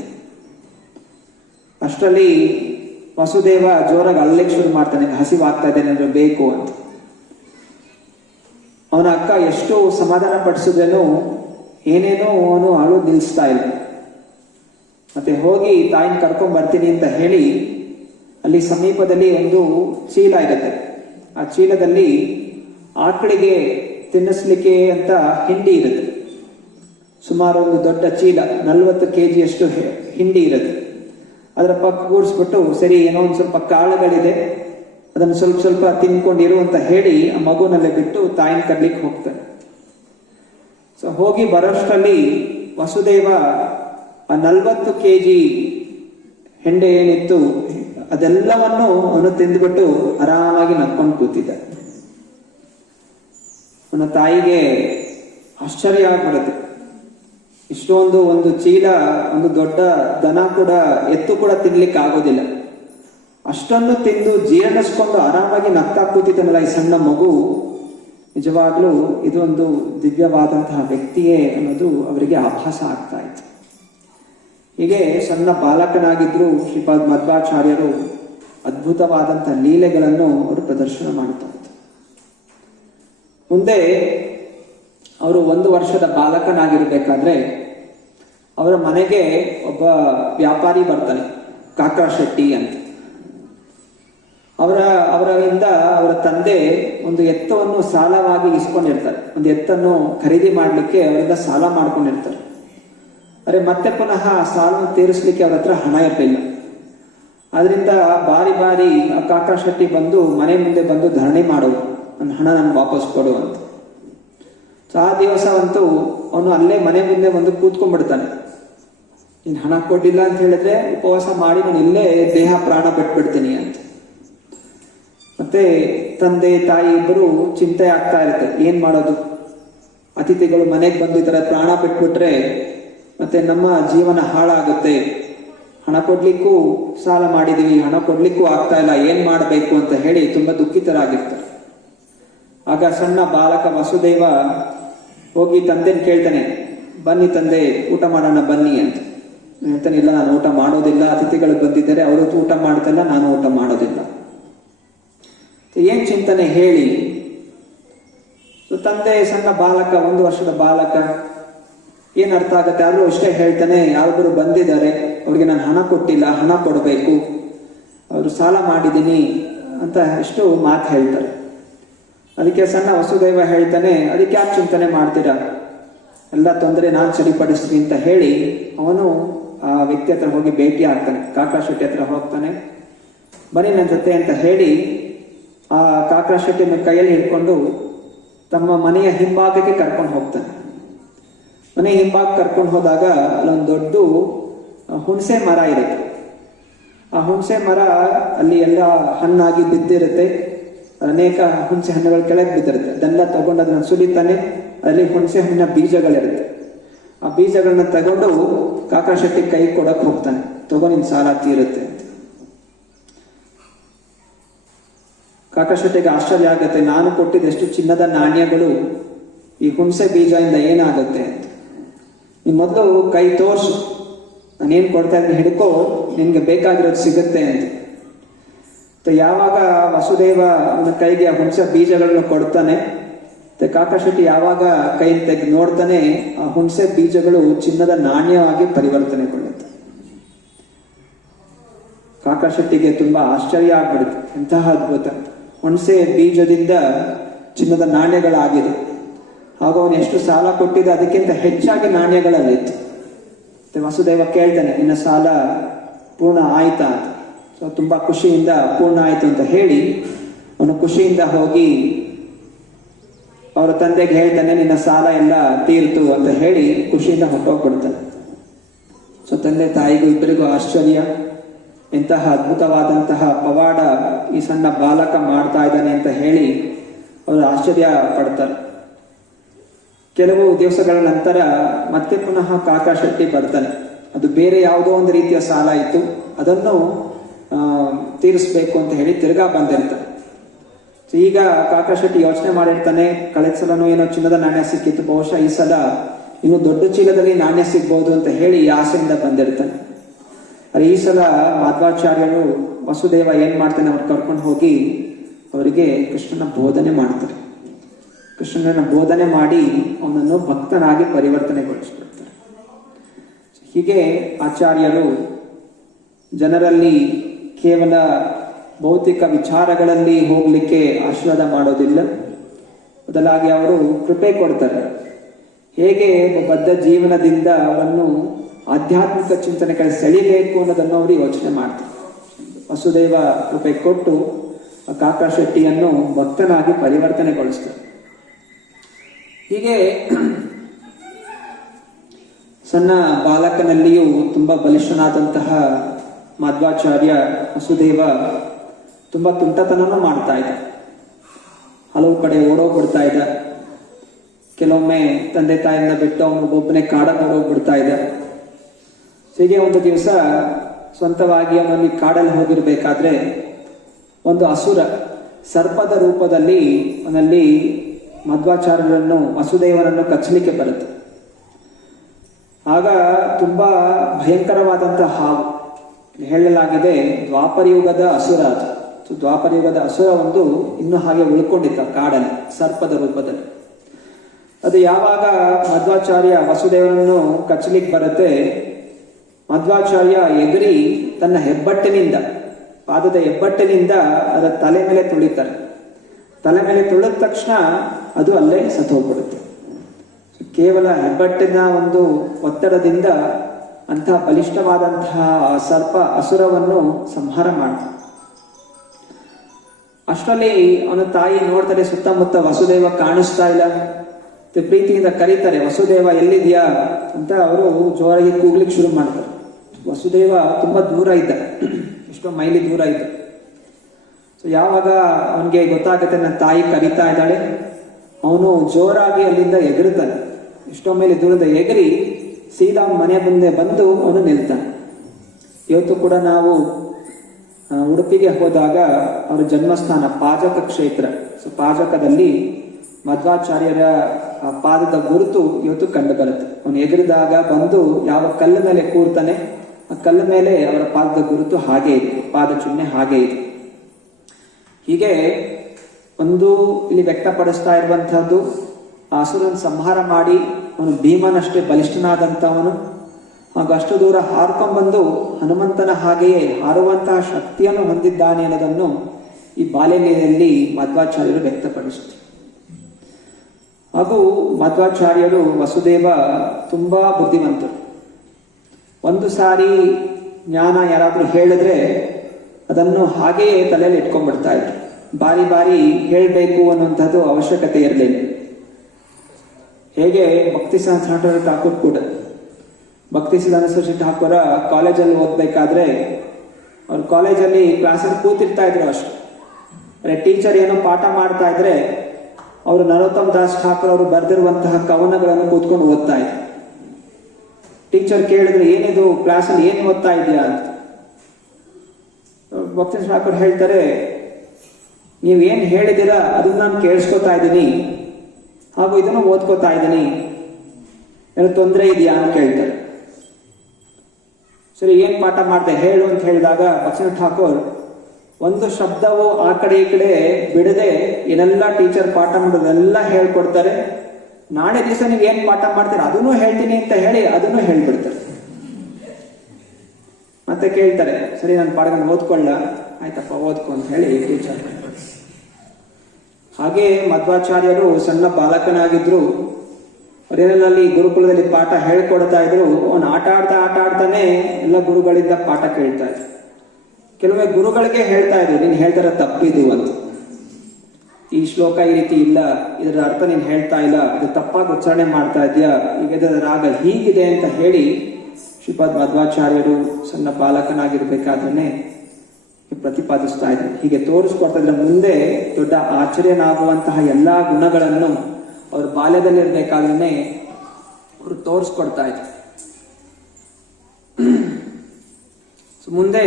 ಅಷ್ಟರಲ್ಲಿ ವಸುದೇವ ಜೋರಾಗಿ ಅಳ್ಲಿಕ್ಕೆ ಶುರು ಮಾಡ್ತಾನೆ, ಹಸಿವಾಗ್ತಾ ಇದ್ದೇನೆ ಅಂದ್ರೆ ಬೇಕು ಅಂತ. ಅವನ ಅಕ್ಕ ಎಷ್ಟು ಸಮಾಧಾನ ಪಡಿಸಿದ್ರೇನು ಏನೇನೋ ಅವನು ಅಳು ನಿಲ್ಲಿಸ್ತಾ ಇಲ್ಲ. ಮತ್ತೆ ಹೋಗಿ ತಾಯಿನ ಕರ್ಕೊಂಡ್ ಬರ್ತೀನಿ ಅಂತ ಹೇಳಿ ಅಲ್ಲಿ ಸಮೀಪದಲ್ಲಿ ಒಂದು ಚೀಲ ಇರುತ್ತೆ. ಆ ಚೀಲದಲ್ಲಿ ಆಕಳಿಗೆ ತಿನ್ನಿಸ್ಲಿಕ್ಕೆ ಅಂತ ಹಿಂಡಿ ಇರುತ್ತೆ. ಸುಮಾರು ಒಂದು ದೊಡ್ಡ ಚೀಲ, 40 kg ಅಷ್ಟು ಹಿಂಡಿ ಇರುತ್ತೆ. ಅದರ ಪಕ್ಕ ಕೂಡಿಸ್ಬಿಟ್ಟು, ಸರಿ ಏನೋ ಒಂದು ಸ್ವಲ್ಪ ಕಾಳುಗಳಿದೆ, ಅದನ್ನು ಸ್ವಲ್ಪ ಸ್ವಲ್ಪ ತಿನ್ಕೊಂಡಿರು ಅಂತ ಹೇಳಿ ಆ ಮಗುನಲ್ಲೇ ಬಿಟ್ಟು ತಾಯಿನ ಕರ್ಲಿಕ್ಕೆ ಹೋಗ್ತಾನೆ. ಸೊ ಹೋಗಿ ಬರೋಷ್ಟರಲ್ಲಿ ವಸುದೇವ ಆ 40 kg ಹೆಂಡೆ ಏನಿತ್ತು ಅದೆಲ್ಲವನ್ನು ಅವನು ತಿಂದ್ಬಿಟ್ಟು ಆರಾಮಾಗಿ ನಕ್ಕೊಂಡು ಕೂತಿದ್ದ. ಅವನ ತಾಯಿಗೆ ಆಶ್ಚರ್ಯ ಆಗ್ಬಿಡುತ್ತೆ. ಇಷ್ಟೊಂದು ಒಂದು ಚೀಲ, ಒಂದು ದೊಡ್ಡ ದನ ಕೂಡ, ಎತ್ತು ಕೂಡ ತಿನ್ಲಿಕ್ಕೆ ಆಗೋದಿಲ್ಲ. ಅಷ್ಟನ್ನು ತಿಂದು ಜೀರ್ಣಿಸ್ಕೊಂಡು ಆರಾಮಾಗಿ ನಗ್ತಾ ಕೂತಿದ್ದನಲ್ಲ ಈ ಸಣ್ಣ ಮಗು, ನಿಜವಾಗ್ಲೂ ಇದೊಂದು ದಿವ್ಯವಾದಂತಹ ವ್ಯಕ್ತಿಯೇ ಅನ್ನೋದು ಅವರಿಗೆ ಆಭಾಸ ಆಗ್ತಾ ಇತ್ತು. ಹೀಗೆ ಸಣ್ಣ ಬಾಲಕನಾಗಿದ್ರು ಶ್ರೀಪಾದ್ ಮಧ್ವಾಚಾರ್ಯರು ಅದ್ಭುತವಾದಂತಹ ಲೀಲೆಗಳನ್ನು ಅವರು ಪ್ರದರ್ಶನ ಮಾಡ್ತಾ ಇದ್ರು. ಮುಂದೆ ಅವರು 1 ವರ್ಷದ ಬಾಲಕನಾಗಿರ್ಬೇಕಾದ್ರೆ ಅವರ ಮನೆಗೆ ಒಬ್ಬ ವ್ಯಾಪಾರಿ ಬರ್ತಾನೆ, ಕಾಕಾ ಶೆಟ್ಟಿ ಅಂತ. ಅವರಿಂದ ಅವರ ತಂದೆ ಒಂದು ಎತ್ತವನ್ನು ಸಾಲವಾಗಿ ಇಸ್ಕೊಂಡಿರ್ತಾರೆ. ಒಂದು ಎತ್ತನ್ನು ಖರೀದಿ ಮಾಡ್ಲಿಕ್ಕೆ ಅವರಿಂದ ಸಾಲ ಮಾಡ್ಕೊಂಡಿರ್ತಾರೆ. ಅರೆ ಮತ್ತೆ ಪುನಃ ಸಾಲವನ್ನು ತೀರಿಸ್ಲಿಕ್ಕೆ ಅವ್ರ ಹತ್ರ ಹಣ ಇರಲಿಲ್ಲ. ಆದ್ರಿಂದ ಬಾರಿ ಬಾರಿ ಆ ಕಾಕಾ ಶೆಟ್ಟಿ ಬಂದು ಮನೆ ಮುಂದೆ ಬಂದು ಧರಣಿ ಮಾಡೋದು, ನನ್ನ ಹಣ ನನ್ಗೆ ವಾಪಸ್ ಕೊಡು ಅಂತ. ಆ ದಿವಸ ಅಂತೂ ಅವನು ಅಲ್ಲೇ ಮನೆ ಮುಂದೆ ಬಂದು ಕೂತ್ಕೊಂಡ್ಬಿಡ್ತಾನೆ. ನೀನ್ ಹಣ ಕೊಡ್ಲಿಲ್ಲ ಅಂತ ಹೇಳಿದ್ರೆ ಉಪವಾಸ ಮಾಡಿ ನಾನು ಇಲ್ಲೇ ದೇಹ ಪ್ರಾಣ ಬಿಟ್ಬಿಡ್ತೀನಿ ಅಂತ. ಮತ್ತೆ ತಂದೆ ತಾಯಿ ಇಬ್ಬರು ಚಿಂತೆ ಆಗ್ತಾ ಇರುತ್ತೆ, ಏನ್ ಮಾಡೋದು, ಅತಿಥಿಗಳು ಮನೆಗೆ ಬಂದು ಈ ತರ ಪ್ರಾಣ ಬಿಟ್ಬಿಟ್ರೆ ಮತ್ತೆ ನಮ್ಮ ಜೀವನ ಹಾಳಾಗುತ್ತೆ, ಹಣ ಕೊಡ್ಲಿಕ್ಕೂ ಸಾಲ ಮಾಡಿದೀವಿ, ಹಣ ಕೊಡ್ಲಿಕ್ಕೂ ಆಗ್ತಾ ಇಲ್ಲ, ಏನ್ ಮಾಡಬೇಕು ಅಂತ ಹೇಳಿ ತುಂಬಾ ದುಃಖಿತರಾಗಿರ್ತಾರೆ. ಆಗ ಸಣ್ಣ ಬಾಲಕ ವಸುದೇವ ಹೋಗಿ ತಂದೆನ ಕೇಳ್ತಾನೆ, ಬನ್ನಿ ತಂದೆ ಊಟ ಮಾಡೋಣ ಬನ್ನಿ ಅಂತ. ಹೇಳ್ತಾನೆ, ಇಲ್ಲ ನಾನು ಊಟ ಮಾಡೋದಿಲ್ಲ, ಅತಿಥಿಗಳು ಬಂದಿದ್ದಾರೆ, ಅವರು ಊಟ ಮಾಡ್ತಿಲ್ಲ, ನಾನು ಊಟ ಮಾಡೋದಿಲ್ಲ. ಏನ್ ಚಿಂತನೆ ಹೇಳಿ. ತಂದೆ ಸಣ್ಣ ಬಾಲಕ, 1 ವರ್ಷದ ಬಾಲಕ, ಏನ್ ಅರ್ಥ ಆಗತ್ತೆ, ಆದ್ರೂ ಅಷ್ಟೇ ಹೇಳ್ತಾನೆ, ಯಾರೊಬ್ಬರು ಬಂದಿದ್ದಾರೆ, ಅವ್ರಿಗೆ ನಾನು ಹಣ ಕೊಟ್ಟಿಲ್ಲ, ಹಣ ಕೊಡಬೇಕು, ಅವರು ಸಾಲ ಮಾಡಿದ್ದೀನಿ ಅಂತ ಎಷ್ಟು ಮಾತು ಹೇಳ್ತಾರೆ. ಅದಕ್ಕೆ ಸಣ್ಣ ವಸುದೇವ ಹೇಳ್ತಾನೆ, ಅದಕ್ಕೆ ಯಾಕೆ ಚಿಂತನೆ ಮಾಡ್ತೀರಾ, ಎಲ್ಲ ತೊಂದರೆ ನಾನು ಸರಿಪಡಿಸ್ತೀನಿ ಅಂತ ಹೇಳಿ ಅವನು ಆ ವ್ಯಕ್ತಿ ಹತ್ರ ಹೋಗಿ ಭೇಟಿ ಆಗ್ತಾನೆ. ಕಾಕಾ ಶೆಟ್ಟಿ ಹತ್ರ ಹೋಗ್ತಾನೆ. ಬನ್ನಿ ನನ್ನ ಜೊತೆ ಅಂತ ಹೇಳಿ ಆ ಕಾಕಾ ಶೆಟ್ಟಿನ ಕೈಯಲ್ಲಿ ಹಿಡ್ಕೊಂಡು ತಮ್ಮ ಮನೆಯ ಹಿಂಭಾಗಕ್ಕೆ ಕರ್ಕೊಂಡು ಹೋಗ್ತಾನೆ. ಮನೆ ಹಿಂಭಾಗ ಕರ್ಕೊಂಡು ಹೋದಾಗ ಅಲ್ಲೊಂದು ದೊಡ್ಡ ಹುಣಸೆ ಮರ ಇರುತ್ತೆ. ಆ ಹುಣಸೆ ಮರ ಅಲ್ಲಿ ಎಲ್ಲ ಹಣ್ಣಾಗಿ ಬಿದ್ದಿರುತ್ತೆ, ಅನೇಕ ಹುಣಸೆ ಹಣ್ಣುಗಳು ಕೆಳಗೆ ಬಿದ್ದಿರುತ್ತೆ. ಅದೆಲ್ಲ ತಗೊಂಡು ಅದನ್ನ ಸುಲಿತಾನೆ, ಅಲ್ಲಿ ಹುಣಸೆ ಹಣ್ಣಿನ ಬೀಜಗಳಿರುತ್ತೆ. ಆ ಬೀಜಗಳನ್ನ ತಗೊಂಡು ಕಾಕಾ ಶೆಟ್ಟಿ ಕೈ ಕೊಡಕ್ ಹೋಗ್ತಾನೆ, ತಗೋ ನಿನ್ ಸಾಲ ತೀರುತ್ತೆ ಅಂತ. ಕಾಕಾ ಶೆಟ್ಟಿಗೆ ಆಶ್ಚರ್ಯ ಆಗುತ್ತೆ, ನಾನು ಕೊಟ್ಟಿದ್ದೆಷ್ಟು ಚಿನ್ನದ ನಾಣ್ಯಗಳು ಈ ಹುಣಸೆ ಬೀಜದಿಂದ ಏನಾಗುತ್ತೆ ಅಂತ. ನೀನ್ ಮೊದಲು ಕೈ ತೋರ್ಸು, ನಾನೇನ್ ಕೊಡ್ತಾ ಇದ್ದೀನಿ ಹಿಡ್ಕೋ, ನಿನ್ಗೆ ಬೇಕಾಗಿರೋದು ಸಿಗುತ್ತೆ ಅಂತ. ಯಾವಾಗ ವಸುದೇವ ಅವನ ಕೈಗೆ ಆ ಹುಣಸೆ ಬೀಜಗಳನ್ನು ಕೊಡ್ತಾನೆ, ಕಾಕಾ ಶೆಟ್ಟಿ ಯಾವಾಗ ಕೈ ತೆಗೆದು ನೋಡ್ತಾನೆ, ಆ ಹುಣಸೆ ಬೀಜಗಳು ಚಿನ್ನದ ನಾಣ್ಯವಾಗಿ ಪರಿವರ್ತನೆಗೊಳ್ಳುತ್ತೆ. ಕಾಕಾ ಶೆಟ್ಟಿಗೆ ತುಂಬಾ ಆಶ್ಚರ್ಯ ಆಗ್ಬಿಡುತ್ತೆ, ಎಂತಹ ಅದ್ಭುತ, ಹುಣಸೆ ಬೀಜದಿಂದ ಚಿನ್ನದ ನಾಣ್ಯಗಳಾಗಿದೆ. ಹಾಗೂ ಅವನು ಎಷ್ಟು ಸಾಲ ಕೊಟ್ಟಿದ್ದ ಅದಕ್ಕಿಂತ ಹೆಚ್ಚಾಗಿ ನಾಣ್ಯಗಳಲ್ಲಿತ್ತು. ವಸುದೇವ ಕೇಳ್ತಾನೆ, ನಿನ್ನ ಸಾಲ ಪೂರ್ಣ ಆಯ್ತಾ ಅಂತ. ಸೊ ತುಂಬಾ ಖುಷಿಯಿಂದ ಪೂರ್ಣ ಆಯ್ತು ಅಂತ ಹೇಳಿ ಅವನು ಖುಷಿಯಿಂದ ಹೋಗಿ ಅವರ ತಂದೆಗೆ ಹೇಳ್ತಾನೆ, ನಿನ್ನ ಸಾಲ ಎಲ್ಲ ತೀರ್ತು ಅಂತ ಹೇಳಿ ಖುಷಿಯಿಂದ ಹೊಟ್ಟೋಗ್ಬಿಡ್ತಾನೆ. ಸೊ ತಂದೆ ತಾಯಿಗೂ ಇಬ್ಬರಿಗೂ ಆಶ್ಚರ್ಯ, ಎಂತಹ ಅದ್ಭುತವಾದಂತಹ ಪವಾಡ ಈ ಸಣ್ಣ ಬಾಲಕ ಮಾಡ್ತಾ ಇದ್ದಾನೆ ಅಂತ ಹೇಳಿ ಅವರು ಆಶ್ಚರ್ಯ ಪಡ್ತಾರೆ. ಕೆಲವು ದಿವಸಗಳ ನಂತರ ಮತ್ತೆ ಪುನಃ ಕಾಕಾ ಶೆಟ್ಟಿ ಬರ್ತಾನೆ. ಅದು ಬೇರೆ ಯಾವುದೋ ಒಂದು ರೀತಿಯ ಸಾಲ ಇತ್ತು, ಅದನ್ನು ತೀರಿಸ್ಬೇಕು ಅಂತ ಹೇಳಿ ತಿರ್ಗಾ ಬಂದಿರ್ತಾನೆ. ಈಗ ಕಾಕಾ ಶೆಟ್ಟಿ ಯೋಚನೆ ಮಾಡಿರ್ತಾನೆ, ಕಳೆದ ಸಲನೂ ಏನೋ ಚಿನ್ನದ ನಾಣ್ಯ ಸಿಕ್ಕಿತ್ತು, ಬಹುಶಃ ಈ ಸಲ ಇನ್ನು ದೊಡ್ಡ ಚೀಲದಲ್ಲಿ ನಾಣ್ಯ ಸಿಗ್ಬಹುದು ಅಂತ ಹೇಳಿ ಆಸೆಯಿಂದ ಬಂದಿರ್ತಾನೆ. ಆದರೆ ಈ ಸಲ ಮಾಧ್ವಾಚಾರ್ಯರು ವಸುದೇವ ಏನ್ ಮಾಡ್ತಾನೆ, ಅವ್ರು ಕರ್ಕೊಂಡು ಹೋಗಿ ಅವರಿಗೆ ಕೃಷ್ಣನ ಬೋಧನೆ ಮಾಡ್ತಾರೆ. ಕೃಷ್ಣನ ಬೋಧನೆ ಮಾಡಿ ಅವನನ್ನು ಭಕ್ತನಾಗಿ ಪರಿವರ್ತನೆಗೊಳಿಸ್ಬಿಡ್ತಾರೆ. ಹೀಗೆ ಆಚಾರ್ಯರು ಜನರಲ್ಲಿ ಕೇವಲ ಭೌತಿಕ ವಿಚಾರಗಳಲ್ಲಿ ಹೋಗ್ಲಿಕ್ಕೆ ಆಶೀರ್ವಾದ ಮಾಡೋದಿಲ್ಲ, ಬದಲಾಗಿ ಅವರು ಕೃಪೆ ಕೊಡ್ತಾರೆ. ಹೇಗೆ ಬದ್ಧ ಜೀವನದಿಂದ ಅವರನ್ನು ಆಧ್ಯಾತ್ಮಿಕ ಚಿಂತನೆ ಕಡೆ ಸೆಳಿಬೇಕು ಅನ್ನೋದನ್ನು ಅವರು ಯೋಚನೆ ಮಾಡ್ತಾರೆ. ವಸುದೇವ ಕೃಪೆ ಕೊಟ್ಟು ಕಾಕಾ ಶೆಟ್ಟಿಯನ್ನು ಭಕ್ತನಾಗಿ ಪರಿವರ್ತನೆಗೊಳಿಸ್ತಾರೆ. ಹೀಗೆ ಸಣ್ಣ ಬಾಲಕನಲ್ಲಿಯೂ ತುಂಬಾ ಬಲಿಷ್ಠನಾದಂತಹ ಮಾಧ್ವಾಚಾರ್ಯ ವಸುದೇವ ತುಂಬಾ ತುಂಟತನವನ್ನು ಮಾಡ್ತಾ ಇದ್ದ. ಹಲವು ಕಡೆ ಓಡೋಗ್ಬಿಡ್ತಾ ಇದ್ದ. ಕೆಲವೊಮ್ಮೆ ತಂದೆ ತಾಯಿಯಿಂದ ಬಿಟ್ಟು ಅವನು ಒಬ್ಬೊಬ್ಬನೇ ಕಾಡಲ್ಲಿ ಹೋಗ್ಬಿಡ್ತಾ ಇದ್ದ. ಹೀಗೆ ಒಂದು ದಿವಸ ಸ್ವಂತವಾಗಿ ಅವನಲ್ಲಿ ಕಾಡಲ್ಲಿ ಹೋಗಿರ್ಬೇಕಾದ್ರೆ ಒಂದು ಅಸುರ ಸರ್ಪದ ರೂಪದಲ್ಲಿ ಅವನಲ್ಲಿ ಮಧ್ವಾಚಾರ್ಯರನ್ನು ವಸುದೇವನನ್ನು ಕಚ್ಚಲಿಕ್ಕೆ ಬರುತ್ತೆ. ಆಗ ತುಂಬಾ ಭಯಂಕರವಾದಂತಹ ಹಾವು, ಹೇಳಲಾಗಿದೆ ದ್ವಾಪರಯುಗದ ಅಸುರ ಅದು. ದ್ವಾಪರಯುಗದ ಅಸುರ ಒಂದು ಇನ್ನೂ ಹಾಗೆ ಉಳ್ಕೊಂಡಿದ್ದ ಕಾಡಲ್ಲಿ ಸರ್ಪದ ರೂಪದಲ್ಲಿ. ಅದು ಯಾವಾಗ ಮಧ್ವಾಚಾರ್ಯ ವಸುದೇವನನ್ನು ಕಚ್ಚಲಿಕ್ಕೆ ಬರುತ್ತೆ, ಮಧ್ವಾಚಾರ್ಯ ಎಗರಿ ತನ್ನ ಹೆಬ್ಬಟ್ಟಿನಿಂದ, ಪಾದದ ಹೆಬ್ಬಟ್ಟಿನಿಂದ ಅದರ ತಲೆ ಮೇಲೆ ತುಳಿತಾರೆ. ತಲೆ ಮೇಲೆ ತುಳಿದ ತಕ್ಷಣ ಅದು ಅಲ್ಲೇ ಸತ್ತೋಗ್ಬಿಡುತ್ತೆ. ಕೇವಲ ಹೆಬ್ಬಟ್ಟಿನ ಒಂದು ಒತ್ತಡದಿಂದ ಅಂತಹ ಬಲಿಷ್ಠವಾದಂತಹ ಸರ್ಪ ಅಸುರವನ್ನು ಸಂಹಾರ ಮಾಡ್ತಾನೆ. ಅಷ್ಟರಲ್ಲಿ ಅವನ ತಾಯಿ ನೋಡ್ತಾರೆ, ಸುತ್ತಮುತ್ತ ವಸುದೇವ ಕಾಣಿಸ್ತಾ ಇಲ್ಲ. ಪ್ರೀತಿಯಿಂದ ಕರೀತಾರೆ, ವಸುದೇವ ಎಲ್ಲಿದ್ಯಾ ಅಂತ ಅವರು ಜೋರಾಗಿ ಕೂಗ್ಲಿಕ್ಕೆ ಶುರು ಮಾಡ್ತಾರೆ. ವಸುದೇವ ತುಂಬಾ ದೂರ ಇದ್ದ, ಎಷ್ಟೋ ಮೈಲಿ ದೂರ ಇದ್ದ. ಸೊ ಯಾವಾಗ ಅವನಿಗೆ ಗೊತ್ತಾಗುತ್ತೆ ನನ್ನ ತಾಯಿ ಕರೀತಾ ಇದ್ದಾಳೆ, ಅವನು ಜೋರಾಗಿ ಅಲ್ಲಿಂದ ಎಗರುತ್ತಾನೆ. ಎಷ್ಟೋ ಮೇಲೆ ದೂರದ ಎಗರಿ ಸೀದಾ ಅವನ ಮನೆ ಮುಂದೆ ಬಂದು ಅವನು ನಿಲ್ತಾನೆ. ಇವತ್ತು ಕೂಡ ನಾವು ಉಡುಪಿಗೆ ಹೋದಾಗ ಅವರ ಜನ್ಮಸ್ಥಾನ ಪಾಜಕ ಕ್ಷೇತ್ರ. ಸೊ ಪಾಜಕದಲ್ಲಿ ಮಧ್ವಾಚಾರ್ಯರ ಪಾದದ ಗುರುತು ಇವತ್ತು ಕಂಡು ಬರುತ್ತೆ. ಅವನು ಎಗರಿದಾಗ ಬಂದು ಯಾವ ಕಲ್ಲು ಮೇಲೆ ಕೂರ್ತಾನೆ, ಆ ಕಲ್ಲ ಮೇಲೆ ಅವರ ಪಾದದ ಗುರುತು ಹಾಗೆ ಇದೆ, ಪಾದ ಚಿಹ್ನೆ ಹಾಗೆ ಇದೆ. ಹೀಗೆ ಒಂದು ಇಲ್ಲಿ ವ್ಯಕ್ತಪಡಿಸ್ತಾ ಇರುವಂತಹದ್ದು, ಆ ಅಸುರನ ಸಂಹಾರ ಮಾಡಿ ಅವನು ಭೀಮನಷ್ಟೇ ಬಲಿಷ್ಠನಾದಂಥವನು, ಹಾಗೂ ಅಷ್ಟು ದೂರ ಹಾರ್ಕೊಂಡ್ಬಂದು ಹನುಮಂತನ ಹಾಗೆಯೇ ಹಾರುವಂತಹ ಶಕ್ತಿಯನ್ನು ಹೊಂದಿದ್ದಾನೆ ಅನ್ನೋದನ್ನು ಈ ಬಾಲ್ಯದಲ್ಲಿ ಮಧ್ವಾಚಾರ್ಯರು ವ್ಯಕ್ತಪಡಿಸ್ತಾರೆ. ಹಾಗೂ ಮಧ್ವಾಚಾರ್ಯರು ವಸುದೇವ ತುಂಬಾ ಬುದ್ಧಿವಂತರು. ಒಂದು ಸಾರಿ ಜ್ಞಾನ ಯಾರಾದ್ರೂ ಹೇಳಿದ್ರೆ ಅದನ್ನು ಹಾಗೆಯೇ ತಲೆಯಲ್ಲಿ ಇಟ್ಕೊಂಡ್ಬಿಡ್ತಾ ಇದ್ರು. ಬಾರಿ ಬಾರಿ ಹೇಳಬೇಕು ಅನ್ನುವಂಥದ್ದು ಅವಶ್ಯಕತೆ ಇರಲಿಲ್ಲ. ಹೇಗೆ ಭಕ್ತಿ ಸಿದ್ಧಾಂತ ಠಾಕೂರ್ ಕೂಡ, ಭಕ್ತಿ ಸಿದ್ಧಾಂತ ಠಾಕೂರ ಕಾಲೇಜಲ್ಲಿ ಓದ್ಬೇಕಾದ್ರೆ ಅವ್ರ ಕಾಲೇಜಲ್ಲಿ ಕ್ಲಾಸಲ್ಲಿ ಕೂತಿರ್ತಾ ಇದ್ರು ಅಷ್ಟೆ. ಟೀಚರ್ ಏನೋ ಪಾಠ ಮಾಡ್ತಾ ಇದ್ರೆ ಅವರು ನರೋತ್ತಮ್ ದಾಸ್ ಠಾಕೂರ್ ಅವರು ಬರೆದಿರುವಂತಹ ಕವನಗಳನ್ನು ಕೂತ್ಕೊಂಡು ಓದ್ತಾ ಇದ್ರು. ಟೀಚರ್ ಕೇಳಿದ್ರೆ ಏನಿದು ಕ್ಲಾಸಲ್ಲಿ ಏನು ಓದ್ತಾ ಇದೆಯಾ ಅಂತ. ಭಕ್ತಿ ಠಾಕೂರ್ ಹೇಳ್ತಾರೆ, ನೀವೇನು ಹೇಳಿದಿರ ಅದನ್ನ ನಾನು ಕೇಳಿಸ್ಕೊತಾ ಇದ್ದೀನಿ, ಹಾಗೂ ಇದನ್ನು ಓದ್ಕೋತಾ ಇದ್ದೀನಿ, ಏನೋ ತೊಂದರೆ ಇದೆಯಾ ಅಂತ ಕೇಳ್ತಾರೆ. ಸರಿ, ಏನ್ ಪಾಠ ಮಾಡ್ದೆ ಹೇಳು ಅಂತ ಹೇಳಿದಾಗ ಭಕ್ತಿ ಠಾಕೂರ್ ಒಂದು ಶಬ್ದವು ಆ ಕಡೆ ಈ ಕಡೆ ಬಿಡದೆ ಏನೆಲ್ಲ ಟೀಚರ್ ಪಾಠ ಮಾಡೋದೆಲ್ಲ ಹೇಳ್ಕೊಡ್ತಾರೆ. ನಾಳೆ ದಿವಸ ನೀವು ಏನ್ ಪಾಠ ಮಾಡ್ತೀರ ಅದನ್ನು ಹೇಳ್ತೀನಿ ಅಂತ ಹೇಳಿ ಅದನ್ನು ಹೇಳ್ಬಿಡ್ತಾರೆ. ಮತ್ತೆ ಕೇಳ್ತಾರೆ, ಸರಿ ನಾನು ಪಾಠಗಳನ್ನು ಓದ್ಕೊಳ್ಳ, ಆಯ್ತಪ್ಪ ಓದ್ಕೊ ಅಂತ ಹೇಳಿ ಟೀಚರ್. ಹಾಗೆ ಮಧ್ವಾಚಾರ್ಯರು ಸಣ್ಣ ಬಾಲಕನಾಗಿದ್ರು. ಅವರೇನಲ್ಲಿ ಗುರುಕುಲದಲ್ಲಿ ಪಾಠ ಹೇಳ್ಕೊಡ್ತಾ ಇದ್ರು. ಅವನು ಆಟ ಆಡ್ತಾನೆ ಎಲ್ಲ ಗುರುಗಳಿಂದ ಪಾಠ ಕೇಳ್ತಾ ಇದ್ರು. ಕೆಲವೊಮ್ಮೆ ಗುರುಗಳಿಗೆ ಹೇಳ್ತಾ ಇದ್ರು, ನೀನ್ ಹೇಳ್ತಾರ ತಪ್ಪಿದು ಅಂತ, ಈ ಶ್ಲೋಕ ಈ ರೀತಿ ಇಲ್ಲ, ಇದರ ಅರ್ಥ ನೀನ್ ಹೇಳ್ತಾ ಇಲ್ಲ, ಇದು ತಪ್ಪಾಗಿ ಉಚ್ಚಾರಣೆ ಮಾಡ್ತಾ ಇದೆಯಾ, ಈಗ ಇದರ ರಾಗ ಹೀಗಿದೆ ಅಂತ ಹೇಳಿ ಶ್ರೀಪಾದ್ ಮಧ್ವಾಚಾರ್ಯರು ಸಣ್ಣ ಬಾಲಕನಾಗಿರ್ಬೇಕಾದ್ರೆ ಪ್ರತಿಪಾದಿಸ್ತಾ ಇದ್ರು. ಹೀಗೆ ತೋರಿಸ್ಕೊಡ್ತಾ ಇದ್ರೆ ಮುಂದೆ ದೊಡ್ಡ ಆಶ್ಚರ್ಯನಾಗುವಂತಹ ಎಲ್ಲಾ ಗುಣಗಳನ್ನು ಅವ್ರ ಬಾಲ್ಯದಲ್ಲಿರ್ಬೇಕಾದ್ರೆ ಅವರು ತೋರಿಸ್ಕೊಡ್ತಾ ಇದ್ರು. ಮುಂದೆ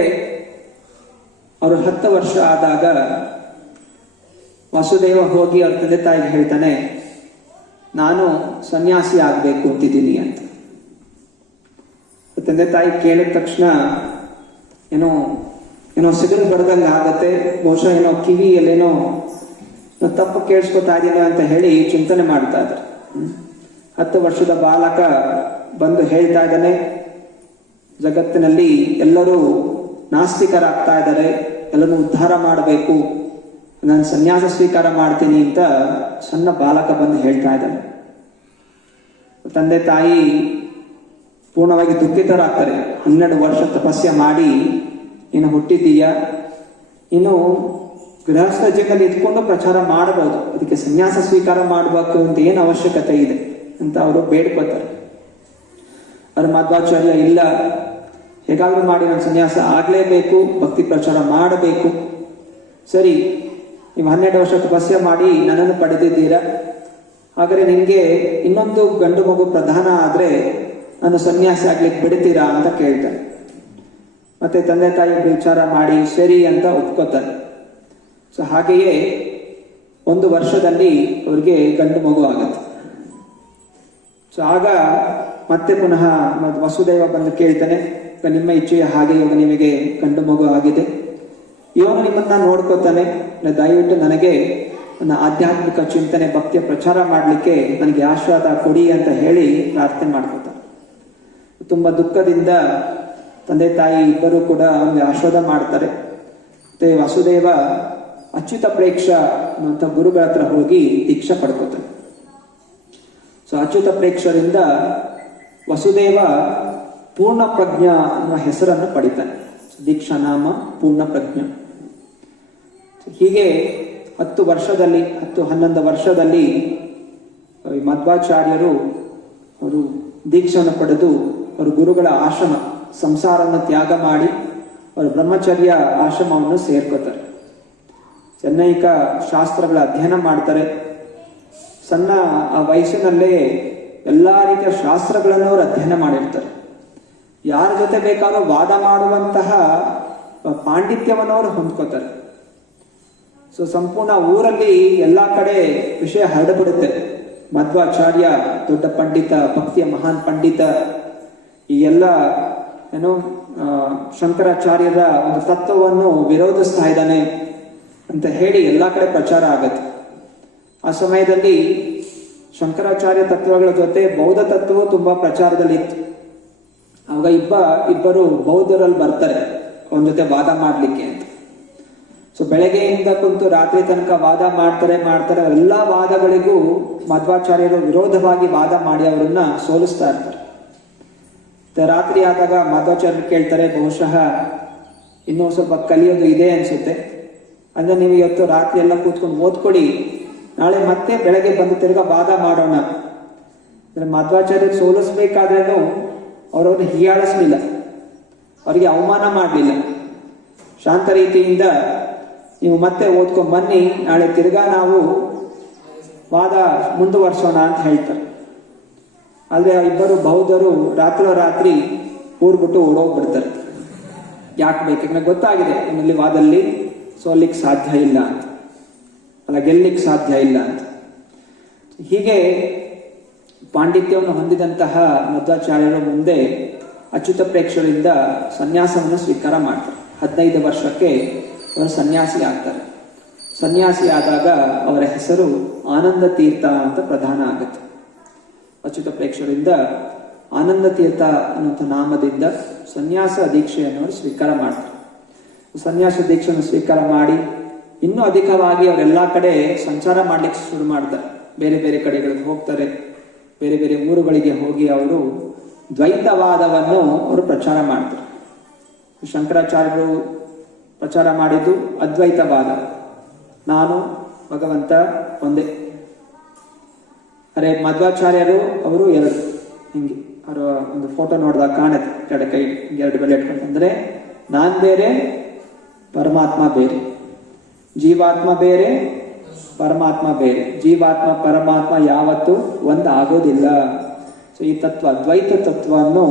ಅವರು 10 ವರ್ಷ ಆದಾಗ ವಾಸುದೇವ ಹೋಗಿ ಅವ್ರ ತಂದೆ ತಾಯಿಗೆ ಹೇಳ್ತಾನೆ, ನಾನು ಸನ್ಯಾಸಿ ಆಗ್ಬೇಕು ಅಂತಿದ್ದೀನಿ ಅಂತ. ತಂದೆ ತಾಯಿ ಕೇಳಿದ ತಕ್ಷಣ ಏನೋ ಸಿಗರು ಬಡ್ದಂಗೆ ಆಗತ್ತೆ, ಬಹುಶಃ ಏನೋ ಕಿವಿಯಲ್ಲೇನೋ ತಪ್ಪು ಕೇಳಿಸ್ಕೊತಾ ಇದೀನ ಅಂತ ಹೇಳಿ ಚಿಂತನೆ ಮಾಡ್ತಾ ಇದ್ದಾರೆ. 10 ವರ್ಷದ ಬಾಲಕ ಬಂದು ಹೇಳ್ತಾ ಇದ್ದಾನೆ, ಜಗತ್ತಿನಲ್ಲಿ ಎಲ್ಲರೂ ನಾಸ್ತಿಕರಾಗ್ತಾ ಇದ್ದಾರೆ, ಎಲ್ಲರೂ ಉದ್ಧಾರ ಮಾಡಬೇಕು, ನಾನು ಸನ್ಯಾಸ ಸ್ವೀಕಾರ ಮಾಡ್ತೀನಿ ಅಂತ ಸಣ್ಣ ಬಾಲಕ ಬಂದು ಹೇಳ್ತಾ ಇದ್ದಾನೆ. ತಂದೆ ತಾಯಿ ಪೂರ್ಣವಾಗಿ ದುಃಖಿತರಾಗ್ತಾರೆ. 12 ವರ್ಷ ತಪಸ್ಯ ಮಾಡಿ ನೀನು ಹುಟ್ಟಿದ್ದೀಯ, ಇನ್ನು ಗೃಹಸ್ಥ ಜೀವನದಲ್ಲಿ ಇದ್ಕೊಂಡು ಪ್ರಚಾರ ಮಾಡಬಹುದು, ಅದಕ್ಕೆ ಸನ್ಯಾಸ ಸ್ವೀಕಾರ ಮಾಡಬೇಕು ಅಂತ ಏನು ಅವಶ್ಯಕತೆ ಇದೆ ಅಂತ ಅವರು ಬೇಡ್ಕೋತಾರೆ. ಅವ್ರ ಮಧ್ವಾಚಾರ್ಯ, ಇಲ್ಲ, ಹೇಗಾದ್ರೂ ಮಾಡಿ ನಾನು ಸನ್ಯಾಸ ಆಗ್ಲೇಬೇಕು, ಭಕ್ತಿ ಪ್ರಚಾರ ಮಾಡಬೇಕು. ಸರಿ, ನೀವು 12 ವರ್ಷ ತಪಸ್ಯ ಮಾಡಿ ನನ್ನನ್ನು ಪಡೆದಿದ್ದೀರಾ, ಹಾಗಾದ್ರೆ ನಿಮ್ಗೆ ಇನ್ನೊಂದು ಗಂಡು ಮಗು ಪ್ರಧಾನ ಆದ್ರೆ ನಾನು ಸನ್ಯಾಸಿ ಆಗ್ಲಿಕ್ಕೆ ಬಿಡ್ತೀರಾ ಅಂತ ಕೇಳ್ತಾರೆ. ಮತ್ತೆ ತಂದೆ ತಾಯಿ ವಿಚಾರ ಮಾಡಿ ಸರಿ ಅಂತ ಒಪ್ಕೋತಾರೆ. ಸೊ ಹಾಗೆಯೇ 1 ವರ್ಷದಲ್ಲಿ ಅವ್ರಿಗೆ ಗಂಡು ಮಗು ಆಗತ್ತೆ. ಸೊ ಆಗ ಮತ್ತೆ ಪುನಃ ವಸುದೇವ ಬಂದು ಕೇಳ್ತಾನೆ, ನಿಮ್ಮ ಇಚ್ಛೆಯ ಹಾಗೆ ಇವಾಗ ನಿಮಗೆ ಗಂಡು ಮಗು ಆಗಿದೆ, ಇವನು ನಿಮ್ಮನ್ನ ನೋಡ್ಕೋತಾನೆ, ದಯವಿಟ್ಟು ನನಗೆ ನನ್ನ ಆಧ್ಯಾತ್ಮಿಕ ಚಿಂತನೆ ಭಕ್ತಿಯ ಪ್ರಚಾರ ಮಾಡಲಿಕ್ಕೆ ನನಗೆ ಆಶೀರ್ವಾದ ಕೊಡಿ ಅಂತ ಹೇಳಿ ಪ್ರಾರ್ಥನೆ ಮಾಡ್ಕೋತಾನೆ. ತುಂಬಾ ದುಃಖದಿಂದ ತಂದೆ ತಾಯಿ ಇಬ್ಬರು ಕೂಡ ಅವನಿಗೆ ಆಶೀರ್ವಾದ ಮಾಡ್ತಾರೆ. ಮತ್ತೆ ವಾಸುದೇವ ಅಚ್ಯುತ ಪ್ರೇಕ್ಷ ಅನ್ನುವಂಥ ಗುರುಗಳ ಹತ್ರ ಹೋಗಿ ದೀಕ್ಷಾ ಪಡ್ಕೋತಾನೆ. ಸೊ ಅಚ್ಯುತ ಪ್ರೇಕ್ಷರಿಂದ ವಸುದೇವ ಪೂರ್ಣ ಪ್ರಜ್ಞಾ ಅನ್ನುವ ಹೆಸರನ್ನು ಪಡಿತಾನೆ. ದೀಕ್ಷಾ ನಾಮ ಪೂರ್ಣ ಪ್ರಜ್ಞಾ. ಹೀಗೆ 11 ವರ್ಷದಲ್ಲಿ ಮಧ್ವಾಚಾರ್ಯರು ಅವರು ದೀಕ್ಷೆಯನ್ನು ಪಡೆದು ಅವರು ಗುರುಗಳ ಆಶ್ರಮ ಸಂಸಾರವನ್ನು ತ್ಯಾಗ ಮಾಡಿ ಅವರು ಬ್ರಹ್ಮಚರ್ಯ ಆಶ್ರಮವನ್ನು ಸೇರ್ಕೋತಾರೆ. ಚೆನ್ನೈಕ ಶಾಸ್ತ್ರಗಳ ಅಧ್ಯಯನ ಮಾಡ್ತಾರೆ. ಸಣ್ಣ ಆ ವಯಸ್ಸಿನಲ್ಲೇ ಎಲ್ಲಾ ರೀತಿಯ ಶಾಸ್ತ್ರಗಳನ್ನು ಅವರು ಅಧ್ಯಯನ ಮಾಡಿರ್ತಾರೆ. ಯಾರ ಜೊತೆ ಬೇಕಾದ್ರೂ ವಾದ ಮಾಡುವಂತಹ ಪಾಂಡಿತ್ಯವನ್ನು ಅವರು ಹೊಂದ್ಕೋತಾರೆ. ಸೊ ಸಂಪೂರ್ಣ ಊರಲ್ಲಿ ಎಲ್ಲಾ ಕಡೆ ವಿಷಯ ಹರಡಬಿಡುತ್ತೆ. ಮಧ್ವಾಚಾರ್ಯ ದೊಡ್ಡ ಪಂಡಿತ, ಭಕ್ತಿಯ ಮಹಾನ್ ಪಂಡಿತ, ಈ ಎಲ್ಲ ಶಂಕರಾಚಾರ್ಯರ ಒಂದು ತತ್ವವನ್ನು ವಿರೋಧಿಸ್ತಾ ಇದ್ದಾನೆ ಅಂತ ಹೇಳಿ ಎಲ್ಲಾ ಕಡೆ ಪ್ರಚಾರ ಆಗತ್ತೆ. ಆ ಸಮಯದಲ್ಲಿ ಶಂಕರಾಚಾರ್ಯ ತತ್ವಗಳ ಜೊತೆ ಬೌದ್ಧ ತತ್ವವು ತುಂಬಾ ಪ್ರಚಾರದಲ್ಲಿ ಇತ್ತು. ಆವಾಗ ಇಬ್ಬರು ಬೌದ್ಧರಲ್ಲಿ ಬರ್ತಾರೆ ಅವನ ಜೊತೆ ವಾದ ಮಾಡ್ಲಿಕ್ಕೆ ಅಂತ. ಸೊ ಬೆಳಗ್ಗೆಯಿಂದ ಕುಂತು ರಾತ್ರಿ ತನಕ ವಾದ ಮಾಡ್ತಾರೆ. ಎಲ್ಲಾ ವಾದಗಳಿಗೂ ಮಧ್ವಾಚಾರ್ಯರು ವಿರೋಧವಾಗಿ ವಾದ ಮಾಡಿ ಅವರನ್ನ ಸೋಲಿಸ್ತಾ ಇರ್ತಾರೆ. ರಾತ್ರಿ ಆದಾಗ ಮಧ್ವಾಚಾರ್ಯರು ಕೇಳ್ತಾರೆ, ಬಹುಶಃ ಇನ್ನೂ ಸ್ವಲ್ಪ ಕಲಿಯೋದು ಇದೆ ಅನ್ಸುತ್ತೆ, ಅಂದ್ರೆ ನೀವು ಇವತ್ತು ರಾತ್ರಿ ಎಲ್ಲ ಕೂತ್ಕೊಂಡು ಓದ್ಕೊಡಿ, ನಾಳೆ ಮತ್ತೆ ಬೆಳಗ್ಗೆ ಬಂದು ತಿರ್ಗಾ ವಾದ ಮಾಡೋಣ. ಅಂದ್ರೆ ಮಧ್ವಾಚಾರ್ಯರು ಸೋಲಿಸ್ಬೇಕಾದ್ರೂ ಅವರವ್ರನ್ನ ಹೀಯಾಳಿಸ್ಲಿಲ್ಲ, ಅವರಿಗೆ ಅವಮಾನ ಮಾಡಲಿಲ್ಲ. ಶಾಂತ ರೀತಿಯಿಂದ ನೀವು ಮತ್ತೆ ಓದ್ಕೊಂಡ್ ಬನ್ನಿ, ನಾಳೆ ತಿರ್ಗಾ ನಾವು ವಾದ ಮುಂದುವರ್ಸೋಣ ಅಂತ ಹೇಳ್ತಾರೆ. ಆದ್ರೆ ಇಬ್ಬರು ಬೌದ್ಧರು ರಾತ್ರಿ ಊರ್ ಬಿಟ್ಟು ಓಡೋಗ್ಬಿಡ್ತಾರೆ. ಯಾಕೆ ಬೇಕಂದ್ರೆ ಗೊತ್ತಾಗಿದೆ ಇನ್ನಲ್ಲಿ ವಾದಲ್ಲಿ ಸೋಲಿಕ್ಕೆ ಸಾಧ್ಯ ಇಲ್ಲ ಅಂತ, ಅಲ್ಲ ಗೆಲ್ಲಿಕ್ಕೆ ಸಾಧ್ಯ ಇಲ್ಲ ಅಂತ. ಹೀಗೆ ಪಾಂಡಿತ್ಯವನ್ನು ಹೊಂದಿದಂತಹ ಮಧ್ವಾಚಾರ್ಯರು ಮುಂದೆ ಅಚ್ಯುತ ಪ್ರೇಕ್ಷರಿಂದ ಸನ್ಯಾಸವನ್ನು ಸ್ವೀಕಾರ ಮಾಡ್ತಾರೆ. 15 ವರ್ಷಕ್ಕೆ ಅವರು ಸನ್ಯಾಸಿ ಆಗ್ತಾರೆ. ಸನ್ಯಾಸಿ ಆದಾಗ ಅವರ ಹೆಸರು ಆನಂದ ತೀರ್ಥ ಅಂತ ಪ್ರಧಾನ ಆಗುತ್ತೆ. ಅಚ್ಯುತ ಪ್ರೇಕ್ಷರಿಂದ ಆನಂದ ತೀರ್ಥ ಅನ್ನುವಂಥ ನಾಮದಿಂದ ಸನ್ಯಾಸ ದೀಕ್ಷೆಯನ್ನು ಅವರು ಸ್ವೀಕಾರ ಮಾಡ್ತಾರೆ. ಸನ್ಯಾಸ ದೀಕ್ಷೆಯನ್ನು ಸ್ವೀಕಾರ ಮಾಡಿ ಇನ್ನೂ ಅಧಿಕವಾಗಿ ಅವರೆಲ್ಲ ಕಡೆ ಸಂಚಾರ ಮಾಡ್ಲಿಕ್ಕೆ ಶುರು ಮಾಡ್ತಾರೆ. ಬೇರೆ ಬೇರೆ ಕಡೆಗಳಿಗೆ ಹೋಗ್ತಾರೆ. ಬೇರೆ ಬೇರೆ ಊರುಗಳಿಗೆ ಹೋಗಿ ಅವರು ದ್ವೈತವಾದವನ್ನು ಅವರು ಪ್ರಚಾರ ಮಾಡ್ತಾರೆ. ಶಂಕರಾಚಾರ್ಯರು ಪ್ರಚಾರ ಮಾಡಿದ್ದು ಅದ್ವೈತವಾದ, ನಾನು ಭಗವಂತ ಒಂದೇ. ಅರೆ ಮಧ್ವಾಚಾರ್ಯರು ಅವರು ಎರಡು, ಹಿಂಗೆ ಅವರ ಒಂದು ಫೋಟೋ ನೋಡಿದಾಗ ಕಾಣುತ್ತೆ, ಎರಡು ಕೈ ಎರಡು ಬೆಲೆ ಇಟ್ಕೊಂಡು. ಅಂದ್ರೆ ನಾನ್ ಬೇರೆ, ಪರಮಾತ್ಮ ಬೇರೆ, ಜೀವಾತ್ಮ ಬೇರೆ, ಪರಮಾತ್ಮ ಬೇರೆ. ಜೀವಾತ್ಮ ಪರಮಾತ್ಮ ಯಾವತ್ತೂ ಒಂದು ಆಗೋದಿಲ್ಲ. ಸೊ ಈ ತತ್ವ, ಅದ್ವೈತ ತತ್ವವನ್ನು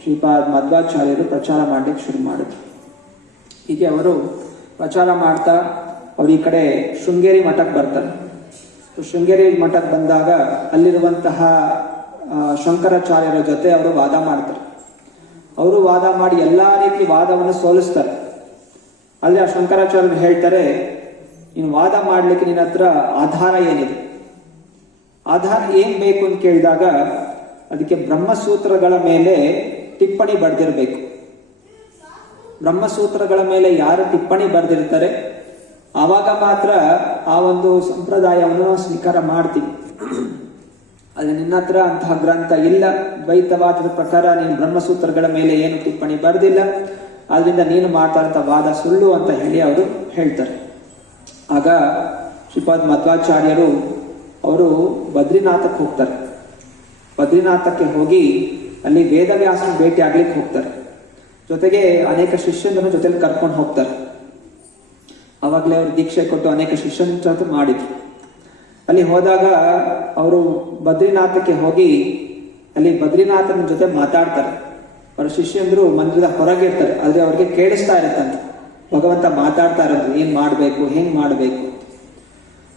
ಶ್ರೀಪಾದ ಮಧ್ವಾಚಾರ್ಯರು ಪ್ರಚಾರ ಮಾಡ್ಲಿಕ್ಕೆ ಶುರು ಮಾಡಿದ್ರು. ಹೀಗೆ ಅವರು ಪ್ರಚಾರ ಮಾಡ್ತಾ ಅವ್ರು ಈ ಕಡೆ ಶೃಂಗೇರಿ ಮಠಕ್ಕೆ ಬರ್ತಾರೆ. ಶೃಂಗೇರಿ ಮಠಕ್ಕೆ ಬಂದಾಗ ಅಲ್ಲಿರುವಂತಹ ಶಂಕರಾಚಾರ್ಯರ ಜೊತೆ ಅವರು ವಾದ ಮಾಡ್ತಾರೆ. ಅವರು ವಾದ ಮಾಡಿ ಎಲ್ಲಾ ರೀತಿ ವಾದವನ್ನು ಸೋಲಿಸ್ತಾರೆ. ಅಲ್ಲಿ ಆ ಶಂಕರಾಚಾರ್ಯರು ಹೇಳ್ತಾರೆ, ನೀನು ವಾದ ಮಾಡ್ಲಿಕ್ಕೆ ನಿನ್ನ ಹತ್ರ ಆಧಾರ ಏನಿದೆ, ಆಧಾರ ಏನ್ ಬೇಕು ಅಂತ ಕೇಳಿದಾಗ ಅದಕ್ಕೆ ಬ್ರಹ್ಮಸೂತ್ರಗಳ ಮೇಲೆ ಟಿಪ್ಪಣಿ ಬರೆದಿರಬೇಕು. ಬ್ರಹ್ಮಸೂತ್ರಗಳ ಮೇಲೆ ಯಾರು ಟಿಪ್ಪಣಿ ಬರೆದಿರ್ತಾರೆ ಆವಾಗ ಮಾತ್ರ ಆ ಒಂದು ಸಂಪ್ರದಾಯವನ್ನು ಸ್ವೀಕಾರ ಮಾಡ್ತೀವಿ. ಆದ್ರೆ ನಿನ್ನ ಹತ್ರ ಅಂತಹ ಗ್ರಂಥ ಇಲ್ಲ, ದ್ವೈತವಾದದ ಪ್ರಕಾರ ನೀನು ಬ್ರಹ್ಮಸೂತ್ರಗಳ ಮೇಲೆ ಏನು ಟಿಪ್ಪಣಿ ಬರೆದಿಲ್ಲ, ಆದ್ರಿಂದ ನೀನು ಮಾತಾಡ್ತಾ ವಾದ ಸುಳ್ಳು ಅಂತ ಹೇಳಿ ಅವರು ಹೇಳ್ತಾರೆ. ಆಗ ಶ್ರೀಪಾದ ಮಧ್ವಾಚಾರ್ಯರು ಅವರು ಬದ್ರಿನಾಥಕ್ಕೆ ಹೋಗ್ತಾರೆ. ಬದ್ರಿನಾಥಕ್ಕೆ ಹೋಗಿ ಅಲ್ಲಿ ವೇದವ್ಯಾಸನ ಭೇಟಿ ಆಗ್ಲಿಕ್ಕೆ ಹೋಗ್ತಾರೆ. ಜೊತೆಗೆ ಅನೇಕ ಶಿಷ್ಯರನ್ನು ಜೊತೆಲಿ ಕರ್ಕೊಂಡು ಹೋಗ್ತಾರೆ. ಅವಾಗಲೇ ಅವರು ದೀಕ್ಷೆ ಕೊಟ್ಟು ಅನೇಕ ಶಿಷ್ಯನ ಜೊತೆ ಮಾಡಿದ್ರು. ಅಲ್ಲಿ ಹೋದಾಗ ಅವರು ಬದ್ರಿನಾಥಕ್ಕೆ ಹೋಗಿ ಅಲ್ಲಿ ಬದ್ರಿನಾಥನ ಜೊತೆ ಮಾತಾಡ್ತಾರೆ. ಅವರ ಶಿಷ್ಯಂದ್ರು ಮಂದಿರದ ಹೊರಗೆ ಇರ್ತಾರೆ, ಆದ್ರೆ ಅವ್ರಿಗೆ ಕೇಳಿಸ್ತಾ ಇರುತ್ತಂತೆ ಭಗವಂತ ಮಾತಾಡ್ತಾ ಇರೋದು, ಏನ್ ಮಾಡ್ಬೇಕು, ಹೆಂಗ್ ಮಾಡ್ಬೇಕು.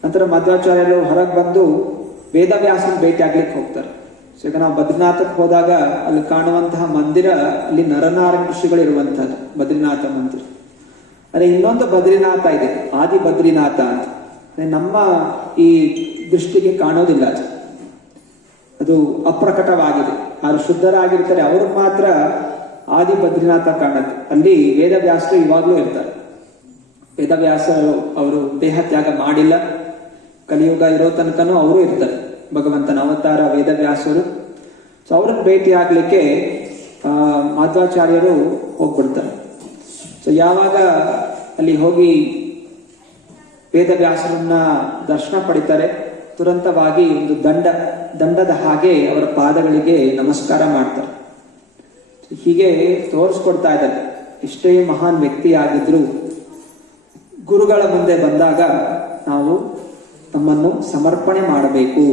ನಂತರ ಮಧ್ವಾಚಾರ್ಯರು ಹೊರಗೆ ಬಂದು ವೇದವ್ಯಾಸನ ಭೇಟಿ ಆಗ್ಲಿಕ್ಕೆ ಹೋಗ್ತಾರೆ. ಸೊ ಈಗ ನಾವು ಬದ್ರಿನಾಥಕ್ಕೆ ಹೋದಾಗ ಅಲ್ಲಿ ಕಾಣುವಂತಹ ಮಂದಿರ ಅಲ್ಲಿ ನರನಾರಾಯಣ ಋಷಿಗಳು ಇರುವಂತಹದ್ದು ಬದ್ರಿನಾಥ ಮಂದಿರ. ಅದೇ ಇನ್ನೊಂದು ಬದ್ರಿನಾಥ ಇದೆ, ಆದಿ ಬದ್ರಿನಾಥ ಅಂತ. ನಮ್ಮ ಈ ದೃಷ್ಟಿಗೆ ಕಾಣೋದಿಲ್ಲ, ಅದು ಅಪ್ರಕಟವಾಗಿದೆ. ಅವರು ಶುದ್ಧರಾಗಿರ್ತಾರೆ, ಅವ್ರಿಗೆ ಮಾತ್ರ ಆದಿ ಬದ್ರಿನಾಥ ಕಾಣುತ್ತೆ. ಅಲ್ಲಿ ವೇದವ್ಯಾಸರು ಇವಾಗ್ಲೂ ಇರ್ತಾರೆ. ವೇದವ್ಯಾಸರು ಅವರು ದೇಹ ತ್ಯಾಗ ಮಾಡಿಲ್ಲ, ಕಲಿಯುಗ ಇರೋ ತನಕನೂ ಅವರು ಇರ್ತಾರೆ. ಭಗವಂತನ ಅವತಾರ ವೇದವ್ಯಾಸರು. ಸೊ ಅವ್ರನ್ನ ಭೇಟಿ ಆಗ್ಲಿಕ್ಕೆ ಮಧ್ವಾಚಾರ್ಯರು ಹೋಗ್ಬಿಡ್ತಾರೆ. ಸೊ ಯಾವಾಗ ಅಲ್ಲಿ ಹೋಗಿ ವೇದವ್ಯಾಸರನ್ನ ದರ್ಶನ ಪಡಿತಾರೆ, ತುರಂತವಾಗಿ ಒಂದು ದಂಡದ ಹಾಗೆ ಅವರ ಪಾದಗಳಿಗೆ ನಮಸ್ಕಾರ ಮಾಡ್ತಾರೆ. ಹೀಗೆ ತೋರಿಸ್ಕೊಡ್ತಾ ಇದ್ದಾರೆ, ಎಷ್ಟೇ ಮಹಾನ್ ವ್ಯಕ್ತಿ ಆಗಿದ್ರು ಗುರುಗಳ ಮುಂದೆ ಬಂದಾಗ ನಾವು ನಮ್ಮನ್ನು ಸಮರ್ಪಣೆ ಮಾಡಬೇಕು,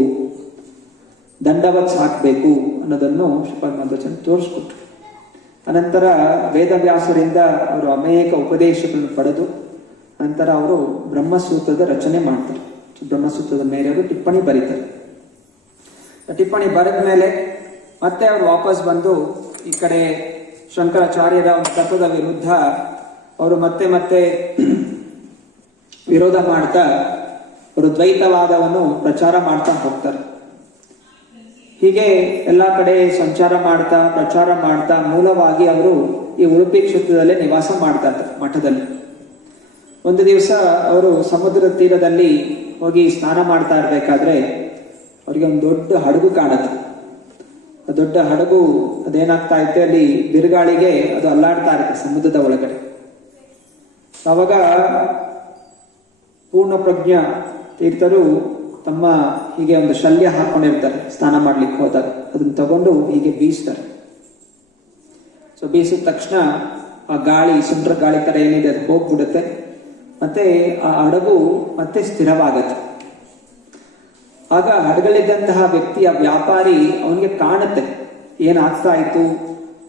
ದಂಡವತ್ ಸಾಕಬೇಕು ಅನ್ನೋದನ್ನು ಶ್ರೀಪಾದ ಮಧ್ವಾಚಾರ್ಯ ತೋರಿಸ್ಕೊಟ್ರು. ಅನಂತರ ವೇದವ್ಯಾಸರಿಂದ ಅವರು ಅನೇಕ ಉಪದೇಶಗಳನ್ನು ಪಡೆದು ನಂತರ ಅವರು ಬ್ರಹ್ಮಸೂತ್ರದ ರಚನೆ ಮಾಡ್ತಾರೆ. ಬ್ರಹ್ಮಸೂತ್ರದ ಮೇಲೆ ಅವರು ಟಿಪ್ಪಣಿ ಬರೀತಾರೆ. ಟಿಪ್ಪಣಿ ಬರೆದ ಮೇಲೆ ಮತ್ತೆ ಅವರು ವಾಪಸ್ ಬಂದು ಈ ಕಡೆ ಶಂಕರಾಚಾರ್ಯರ ಒಂದು ತತ್ವದ ವಿರುದ್ಧ ಅವರು ಮತ್ತೆ ವಿರೋಧ ಮಾಡ್ತಾ ಅವರು ದ್ವೈತವಾದವನ್ನು ಪ್ರಚಾರ ಮಾಡ್ತಾ ಹೋಗ್ತಾರೆ. ಹೀಗೆ ಎಲ್ಲಾ ಕಡೆ ಸಂಚಾರ ಮಾಡ್ತಾ ಪ್ರಚಾರ ಮಾಡ್ತಾ ಮೂಲವಾಗಿ ಅವರು ಈ ಉಡುಪಿ ಕ್ಷೇತ್ರದಲ್ಲೇ ನಿವಾಸ ಮಾಡ್ತಾ ಇರ್ತಾರೆ ಮಠದಲ್ಲಿ. ಒಂದು ದಿವಸ ಅವರು ಸಮುದ್ರದ ತೀರದಲ್ಲಿ ಹೋಗಿ ಸ್ನಾನ ಮಾಡ್ತಾ ಇರ್ಬೇಕಾದ್ರೆ ಅವ್ರಿಗೆ ಒಂದು ದೊಡ್ಡ ಹಡಗು ಕಾಣುತ್ತೆ. ಆ ದೊಡ್ಡ ಹಡಗು ಅದೇನಾಗ್ತಾ ಇತ್ತೆ, ಅಲ್ಲಿ ಬಿರುಗಾಳಿಗೆ ಅದು ಅಲ್ಲಾಡ್ತಾ ಇರುತ್ತೆ ಸಮುದ್ರದ ಒಳಗಡೆ. ಅವಾಗ ಪೂರ್ಣ ಪ್ರಜ್ಞ ತೀರ್ಥರು ತಮ್ಮ ಹೀಗೆ ಒಂದು ಶಲ್ಯ ಹಾಕೊಂಡಿರ್ತಾರೆ ಸ್ನಾನ ಮಾಡ್ಲಿಕ್ಕೆ ಹೋದಾಗ, ಅದನ್ನ ತಗೊಂಡು ಹೀಗೆ ಬೀಸ್ತಾರೆ. ಸೊ ಬೀಸಿದ ತಕ್ಷಣ ಆ ಗಾಳಿ, ಸುಂಟ್ರ ಗಾಳಿ ತರ ಏನಿದೆ ಅದು ಹೋಗ್ಬಿಡುತ್ತೆ. ಮತ್ತೆ ಆ ಹಡಗು ಮತ್ತೆ ಸ್ಥಿರವಾಗತ್ತೆ. ಆಗ ಹಡಗಲ್ಲಿದ್ದಂತಹ ವ್ಯಕ್ತಿ, ಆ ವ್ಯಾಪಾರಿ, ಅವನಿಗೆ ಕಾಣುತ್ತೆ ಏನಾಗ್ತಾ ಇತ್ತು.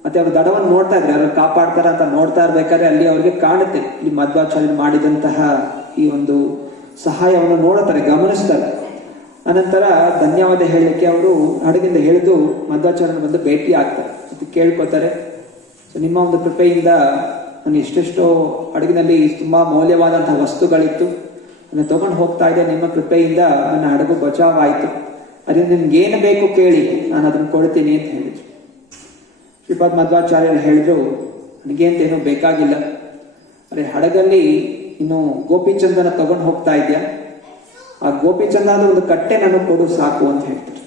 ಮತ್ತೆ ಅವ್ರ ದಡವನ್ನು ನೋಡ್ತಾ ಇದ್ರೆ, ಅವ್ರು ಕಾಪಾಡ್ತಾರ ಅಂತ ನೋಡ್ತಾ ಇರ್ಬೇಕಾದ್ರೆ ಅಲ್ಲಿ ಅವ್ರಿಗೆ ಕಾಣುತ್ತೆ ಈ ಮಧ್ವಾಚಾರ್ಯರು ಮಾಡಿದಂತಹ ಈ ಒಂದು ಸಹಾಯವನ್ನು ನೋಡುತ್ತಾರೆ, ಗಮನಿಸ್ತಾರೆ. ಅನಂತರ ಧನ್ಯವಾದ ಹೇಳಲಿಕ್ಕೆ ಅವರು ಹಡಗಿಂದ ಹಿಡಿದು ಮಧ್ವಾಚಾರ್ಯನ ಬಂದು ಭೇಟಿ ಆಗ್ತಾರೆ, ಮತ್ತೆ ಕೇಳ್ಕೊತಾರೆ. ಸೊ ನಿಮ್ಮ ಒಂದು ಕೃಪೆಯಿಂದ ನಾನು ಎಷ್ಟೆಷ್ಟೋ ಹಡಗಿನಲ್ಲಿ ತುಂಬಾ ಮೌಲ್ಯವಾದಂತಹ ವಸ್ತುಗಳಿತ್ತು, ಅದನ್ನ ತಗೊಂಡು ಹೋಗ್ತಾ ಇದ್ದೆ. ನಿಮ್ಮ ಕೃಪೆಯಿಂದ ನನ್ನ ಹಡಗು ಬಚಾವಾಯಿತು. ಅದರಿಂದ ನಿಮ್ಗೆ ಏನು ಬೇಕು ಕೇಳಿ, ನಾನು ಅದನ್ನ ಕೊಡ್ತೀನಿ ಅಂತ ಹೇಳಿದ್ರು. ಶ್ರೀಪಾದ್ ಮಧ್ವಾಚಾರ್ಯರು ಹೇಳಿದ್ರು, ನನಗೇಂತೇನೂ ಬೇಕಾಗಿಲ್ಲ, ಅರೆ ಹಡಗಲ್ಲಿ ಇನ್ನು ಗೋಪಿಚಂದನ ತಗೊಂಡು ಹೋಗ್ತಾ ಇದ್ಯಾ, ಆ ಗೋಪಿಚಂದನ ಒಂದು ಕಟ್ಟೆ ನನಗೆ ಕೊಡು ಸಾಕು ಅಂತ ಹೇಳ್ತಾರೆ.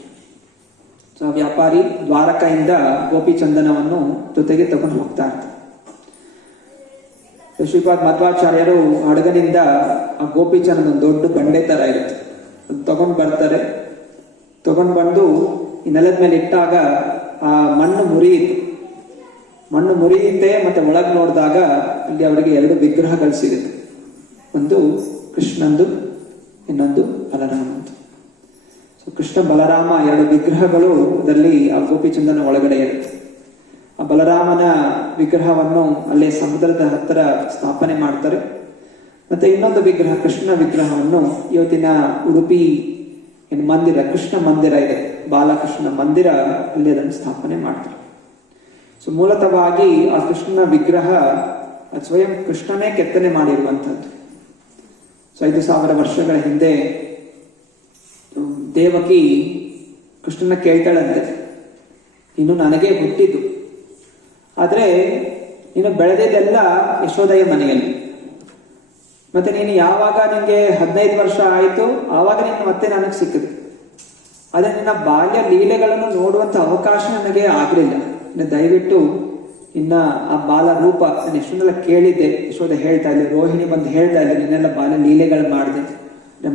ಸೊ ಆ ವ್ಯಾಪಾರಿ ದ್ವಾರಕೆಯಿಂದ ಗೋಪಿಚಂದನವನ್ನು ಜೊತೆಗೆ ತಗೊಂಡು ಹೋಗ್ತಾ ಇರ್ತಾರೆ. ಶ್ರೀಪಾದ್ ಮಧ್ವಾಚಾರ್ಯರು ಹಡಗನಿಂದ ಆ ಗೋಪಿಚಂದನ ದೊಡ್ಡ ಬಂಡೆ ತರ ಇರುತ್ತೆ, ತಗೊಂಡ್ ಬರ್ತಾರೆ. ತಗೊಂಡ್ ಬಂದು ಈ ನೆಲದ ಮೇಲೆ ಇಟ್ಟಾಗ ಆ ಮಣ್ಣು ಮುರಿಯುತ್ತೆ. ಮತ್ತೆ ಒಳಗ್ ನೋಡಿದಾಗ ಅಲ್ಲಿ ಅವರಿಗೆ 2 ವಿಗ್ರಹಗಳು ಸಿಗುತ್ತೆ. ಒಂದು ಕೃಷ್ಣಂದು, ಇನ್ನೊಂದು ಬಲರಾಮಂದು. ಸೊ ಕೃಷ್ಣ ಬಲರಾಮ 2 ವಿಗ್ರಹಗಳು ಅದರಲ್ಲಿ ಆ ಗೋಪಿಚಂದನ ಒಳಗಡೆ ಇರುತ್ತೆ. ಆ ಬಲರಾಮನ ವಿಗ್ರಹವನ್ನು ಅಲ್ಲೇ ಸಮುದ್ರದ ಹತ್ತಿರ ಸ್ಥಾಪನೆ ಮಾಡ್ತಾರೆ. ಮತ್ತೆ ಇನ್ನೊಂದು ವಿಗ್ರಹ, ಕೃಷ್ಣ ವಿಗ್ರಹವನ್ನು ಇವತ್ತಿನ ಉಡುಪಿ ಮಂದಿರ, ಕೃಷ್ಣ ಮಂದಿರ ಇದೆ, ಬಾಲಕೃಷ್ಣ ಮಂದಿರ, ಅಲ್ಲಿ ಅದನ್ನು ಸ್ಥಾಪನೆ ಮಾಡ್ತಾರೆ. ಸೊ ಮೂಲತಃವಾಗಿ ಆ ಕೃಷ್ಣನ ವಿಗ್ರಹ ಅದು ಸ್ವಯಂ ಕೃಷ್ಣನೇ ಕೆತ್ತನೆ ಮಾಡಿರುವಂಥದ್ದು. ಸೊ 5,000 ವರ್ಷಗಳ ಹಿಂದೆ ದೇವಕಿ ಕೃಷ್ಣನ ಕೇಳ್ತಾಳಂತೆ, ಇನ್ನು ನನಗೆ ಹುಟ್ಟಿದ್ದು, ಆದ್ರೆ ನೀನು ಬೆಳೆದಿದ್ದೆಲ್ಲ ಯಶೋದೆಯ ಮನೆಯಲ್ಲಿ. ಮತ್ತೆ ನೀನು ಯಾವಾಗ ನಿನ್ಗೆ 15 ವರ್ಷ ಆಯಿತು ಆವಾಗ ನೀನು ಮತ್ತೆ ನನಗೆ ಸಿಕ್ಕಿದೆ. ಆದ್ರೆ ನಿನ್ನ ಬಾಲ್ಯ ಲೀಲೆಗಳನ್ನು ನೋಡುವಂತ ಅವಕಾಶ ನನಗೆ ಆಗ್ಲಿಲ್ಲ. ದಯವಿಟ್ಟು ಇನ್ನ ಆ ಬಾಲ ರೂಪ ನಾನು ಎಷ್ಟೊಂದೆಲ್ಲ ಕೇಳಿದ್ದೆ, ಯಶೋದೆ ಹೇಳ್ತಾ ಇದ್ದೆ, ರೋಹಿಣಿ ಬಂದು ಹೇಳ್ತಾ ಇದ್ದೆ, ನಿನ್ನೆಲ್ಲ ಬಾಲ್ಯ ಲೀಲೆಗಳು ಮಾಡಿದೆ,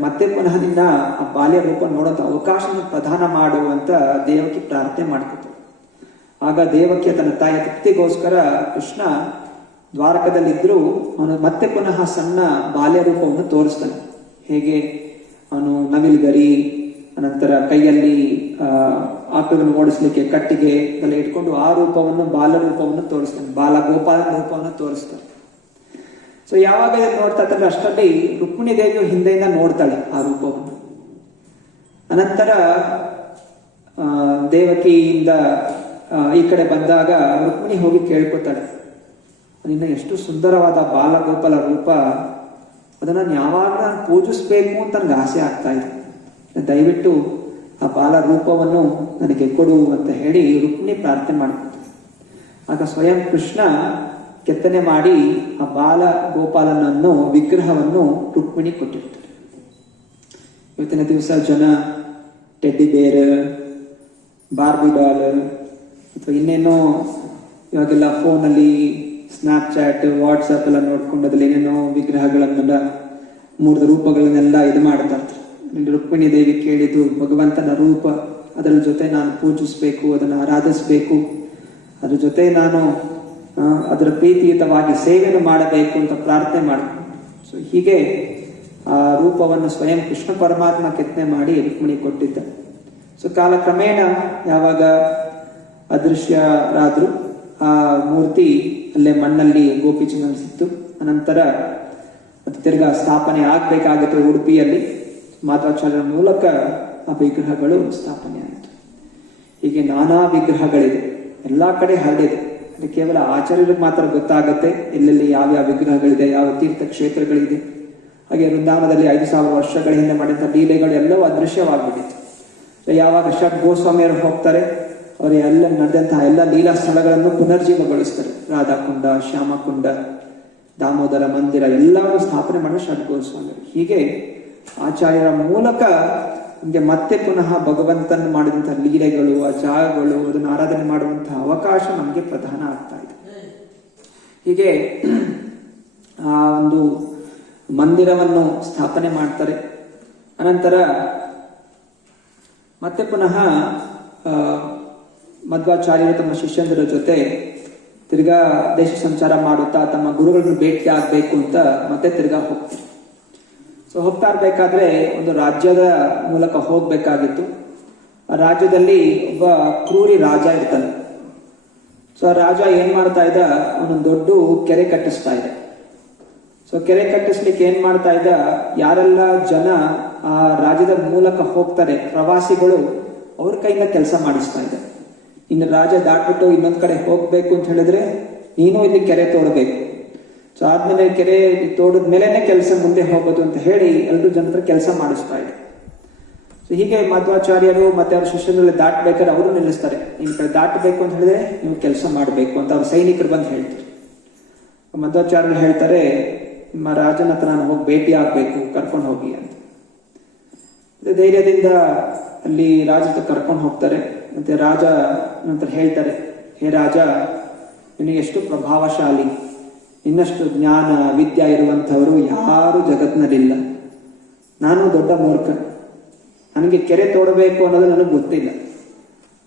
ಮತ್ತೆ ಪುನಃ ನಿನ್ನ ಆ ಬಾಲ್ಯ ರೂಪ ನೋಡುವಂತ ಅವಕಾಶ ಪ್ರದಾನ ಮಾಡುವಂತ ದೇವಕಿ ಪ್ರಾರ್ಥನೆ ಮಾಡ್ಕೊತಾರೆ. ಆಗ ದೇವಕಿ ತನ್ನ ತಾಯಿಯ ತೃಪ್ತಿಗೋಸ್ಕರ ಕೃಷ್ಣ ದ್ವಾರಕದಲ್ಲಿದ್ರು ಅವನು ಮತ್ತೆ ಪುನಃ ಸಣ್ಣ ಬಾಲ್ಯ ರೂಪವನ್ನು ತೋರಿಸ್ತಾನೆ. ಹೇಗೆ ಅವನು ನವಿಲ್ಗರಿ, ಅನಂತರ ಕೈಯಲ್ಲಿ ಆಕಳನ್ನು ಓಡಿಸ್ಲಿಕ್ಕೆ ಕಟ್ಟಿಗೆ ಎಲ್ಲ ಇಟ್ಕೊಂಡು ಆ ರೂಪವನ್ನು, ಬಾಲ ರೂಪವನ್ನು ತೋರಿಸ್ತಾನೆ, ಬಾಲ ಗೋಪಾಲ ರೂಪವನ್ನು ತೋರಿಸ್ತಾನೆ. ಸೊ ಯಾವಾಗ ಇದನ್ನು ನೋಡ್ತಾ ಇರ್ತಾರೆ ಅಷ್ಟರಲ್ಲಿ ರುಕ್ಮಿಣಿ ದೇವಿಯು ಹಿಂದೆಯಿಂದ ನೋಡ್ತಾಳೆ ಆ ರೂಪವನ್ನು. ಅನಂತರ ದೇವಕಿಯಿಂದ ಈ ಕಡೆ ಬಂದಾಗ ರುಕ್ಮಿಣಿ ಹೋಗಿ ಕೇಳ್ಕೊತಾಳೆ, ನಿನ್ನ ಎಷ್ಟು ಸುಂದರವಾದ ಬಾಲಗೋಪಾಲ ರೂಪ, ಅದನ್ನ ನಾನು ಯಾವಾಗ ನಾನು ಪೂಜಿಸ್ಬೇಕು ಅಂತ ನನಗೆ ಆಸೆ ಆಗ್ತಾ ಇದೆ, ದಯವಿಟ್ಟು ಆ ಬಾಲ ರೂಪವನ್ನು ನನಗೆ ಕೊಡು ಅಂತ ಹೇಳಿ ರುಕ್ಮಿಣಿ ಪ್ರಾರ್ಥನೆ ಮಾಡ್ಕೊತಾರೆ. ಆಗ ಸ್ವಯಂ ಕೃಷ್ಣ ಕೆತ್ತನೆ ಮಾಡಿ ಆ ಬಾಲ ಗೋಪಾಲನನ್ನು, ವಿಗ್ರಹವನ್ನು ರುಕ್ಮಿಣಿ ಕೊಟ್ಟಿರ್ತಾರೆ. ಇವತ್ತಿನ ದಿವಸ ಜನ ಟೆಡ್ಡಿ ಬೇರ್, ಬಾರ್ಬಿ ಡಾಲ್ ಅಥವಾ ಇನ್ನೇನೋ ಇವಾಗೆಲ್ಲ ಫೋನಲ್ಲಿ ಸ್ನ್ಯಾಪ್ಚಾಟ್, ವಾಟ್ಸಪ್ ಎಲ್ಲ ನೋಡ್ಕೊಂಡು ಅದ್ರಲ್ಲಿ ಏನೇನೋ ವಿಗ್ರಹಗಳನ್ನೆಲ್ಲ 3 ರೂಪಗಳನ್ನೆಲ್ಲ ಇದು ಮಾಡ್ತಾ ಇರ್ತಾರೆ. ರುಕ್ಮಿಣಿ ದೇವಿ ಕೇಳಿದ್ದು ಭಗವಂತನ ರೂಪ, ಅದರ ಜೊತೆ ನಾನು ಪೂಜಿಸ್ಬೇಕು, ಅದನ್ನು ಆರಾಧಿಸ್ಬೇಕು, ಅದ್ರ ಜೊತೆ ನಾನು ಅದರ ಪ್ರೀತಿಯುತವಾಗಿ ಸೇವೆಯನ್ನು ಮಾಡಬೇಕು ಅಂತ ಪ್ರಾರ್ಥನೆ ಮಾಡ್ಕೊಂಡು, ಸೊ ಹೀಗೆ ಆ ರೂಪವನ್ನು ಸ್ವಯಂ ಕೃಷ್ಣ ಪರಮಾತ್ಮ ಕೆತ್ತನೆ ಮಾಡಿ ರುಕ್ಮಿಣಿ ಕೊಟ್ಟಿದ್ದ. ಸೊ ಕಾಲಕ್ರಮೇಣ ಯಾವಾಗ ಅದೃಶ್ಯರಾದ್ರು ಆ ಮೂರ್ತಿ ಅಲ್ಲೇ ಮಣ್ಣಲ್ಲಿ ಗೋಪಿಚಂದನ ಸಿಕ್ತು. ಅನಂತರ ಮತ್ತೆ ತಿರ್ಗಾ ಸ್ಥಾಪನೆ ಆಗ್ಬೇಕಾಗುತ್ತೆ ಉಡುಪಿಯಲ್ಲಿ. ಮಾಧ್ವಾಚಾರ್ಯರ ಮೂಲಕ ಆ ವಿಗ್ರಹಗಳು ಸ್ಥಾಪನೆ ಆಯಿತು. ಹೀಗೆ ನಾನಾ ವಿಗ್ರಹಗಳಿದೆ, ಎಲ್ಲಾ ಕಡೆ ಹರಡಿದೆ. ಅದು ಕೇವಲ ಆಚಾರ್ಯರಿಗೆ ಮಾತ್ರ ಗೊತ್ತಾಗತ್ತೆ ಎಲ್ಲೆಲ್ಲಿ ಯಾವ್ಯಾವ ವಿಗ್ರಹಗಳಿದೆ, ಯಾವ ತೀರ್ಥ ಕ್ಷೇತ್ರಗಳಿದೆ. ಹಾಗೆ ವೃಂದಾವನದಲ್ಲಿ 5,000 ವರ್ಷಗಳ ಹಿಂದೆ ಮಾಡಿದಂಥ ಲೀಲೆಗಳು ಎಲ್ಲವೂ ಅದೃಶ್ಯವಾಗ್ಬಿಟ್ಟಿತ್ತು. ಯಾವಾಗ ಷಟ್ ಗೋಸ್ವಾಮಿಯರು ಹೋಗ್ತಾರೆ, ಅವರು ಎಲ್ಲ ನಡೆದಂತಹ ಎಲ್ಲ ಲೀಲಾ ಸ್ಥಳಗಳನ್ನು ಪುನರ್ಜೀವಗೊಳಿಸ್ತಾರೆ. ರಾಧಾಕುಂಡ, ಶ್ಯಾಮಕುಂಡ, ದಾಮೋದರ ಮಂದಿರ ಎಲ್ಲವೂ ಸ್ಥಾಪನೆ ಮಾಡಿದ ಷಟ್ ಗೋಸ್ವಾಮಿಯರು. ಹೀಗೆ ಆಚಾರ್ಯರ ಮೂಲಕ ನಮಗೆ ಮತ್ತೆ ಪುನಃ ಭಗವಂತನ ಮಾಡಿದಂತಹ ಲೀಲೆಗಳು, ಆ ಜಾಗಗಳು, ಅದನ್ನು ಆರಾಧನೆ ಮಾಡುವಂತಹ ಅವಕಾಶ ನಮಗೆ ಪ್ರದಾನ ಆಗ್ತಾ ಇದೆ. ಹೀಗೆ ಆ ಒಂದು ಮಂದಿರವನ್ನು ಸ್ಥಾಪನೆ ಮಾಡ್ತಾರೆ. ಅನಂತರ ಮತ್ತೆ ಪುನಃ ಮಧ್ವಾಚಾರ್ಯರು ತಮ್ಮ ಶಿಷ್ಯಂದರ ಜೊತೆ ತಿರ್ಗಾ ದೇಶ ಸಂಚಾರ ಮಾಡುತ್ತಾ ತಮ್ಮ ಗುರುಗಳನ್ನು ಭೇಟಿ ಆಗ್ಬೇಕು ಅಂತ ಮತ್ತೆ ತಿರ್ಗಾ ಹೋಗ್ತಾರೆ. ಸೊ ಹೋಗ್ತಾ ಇರ್ಬೇಕಾದ್ರೆ ಒಂದು ರಾಜ್ಯದ ಮೂಲಕ ಹೋಗ್ಬೇಕಾಗಿತ್ತು. ಆ ರಾಜ್ಯದಲ್ಲಿ ಒಬ್ಬ ಕ್ರೂರಿ ರಾಜ ಇರ್ತಾನೆ. ಸೊ ಆ ರಾಜ ಏನ್ ಮಾಡ್ತಾ ಇದ್ದ, ಅವನೊಂದು ದೊಡ್ಡ ಕೆರೆ ಕಟ್ಟಿಸ್ತಾ ಇದೆ. ಸೊ ಕೆರೆ ಕಟ್ಟಿಸ್ಲಿಕ್ಕೆ ಏನ್ ಮಾಡ್ತಾ ಇದ್ದ, ಯಾರೆಲ್ಲ ಜನ ಆ ರಾಜ್ಯದ ಮೂಲಕ ಹೋಗ್ತಾರೆ ಪ್ರವಾಸಿಗಳು, ಅವ್ರ ಕೈಯಿಂದ ಕೆಲಸ ಮಾಡಿಸ್ತಾ ಇದೆ. ಇನ್ನು ರಾಜ ದಾಟ್ಬಿಟ್ಟು ಇನ್ನೊಂದ್ ಕಡೆ ಹೋಗ್ಬೇಕು ಅಂತ ಹೇಳಿದ್ರೆ ನೀನು ಇಲ್ಲಿ ಕೆರೆ ತೋಡ್ಬೇಕು. ಸೊ ಆದ್ಮೇಲೆ ಕೆರೆ ತೋಡಿದ ಮೇಲೆನೆ ಕೆಲಸ ಮುಂದೆ ಹೋಗೋದು ಅಂತ ಹೇಳಿ ಎಲ್ಲರೂ ಜನರ ಕೆಲಸ ಮಾಡಿಸ್ತಾ ಇದೆ. ಸೊ ಹೀಗೆ ಮಧ್ವಾಚಾರ್ಯರು ಮತ್ತೆ ಅವ್ರ ಶಿಷ್ಯರಲ್ಲಿ ದಾಟಬೇಕಾದ್ರೆ ಅವರು ನಿಲ್ಲಿಸ್ತಾರೆ. ನಿಮ್ ಕಡೆ ದಾಟಬೇಕು ಅಂತ ಹೇಳಿದ್ರೆ ನೀವು ಕೆಲಸ ಮಾಡಬೇಕು ಅಂತ ಅವ್ರ ಸೈನಿಕರು ಬಂದು ಹೇಳ್ತಾರೆ. ಮಧ್ವಾಚಾರ್ಯರು ಹೇಳ್ತಾರೆ, ನಿಮ್ಮ ರಾಜನ ಹತ್ರ ನಾನು ಹೋಗಿ ಭೇಟಿ ಆಗ್ಬೇಕು, ಕರ್ಕೊಂಡು ಹೋಗಿ ಅಂತ. ಧೈರ್ಯದಿಂದ ಅಲ್ಲಿ ರಾಜ ಕರ್ಕೊಂಡು ಹೋಗ್ತಾರೆ. ಮತ್ತೆ ರಾಜ ನಂತರ ಹೇಳ್ತಾರೆ, ಹೇ ರಾಜ, ನಿನಗೆ ಎಷ್ಟು ಪ್ರಭಾವಶಾಲಿ, ಇನ್ನಷ್ಟು ಜ್ಞಾನ ವಿದ್ಯೆ ಇರುವಂತವರು ಯಾರು ಜಗತ್ನಲ್ಲಿಲ್ಲ. ನಾನು ದೊಡ್ಡ ಮೂರ್ಖ, ನನಗೆ ಕೆರೆ ತೋಡಬೇಕು ಅನ್ನೋದು ನನಗೆ ಗೊತ್ತಿಲ್ಲ.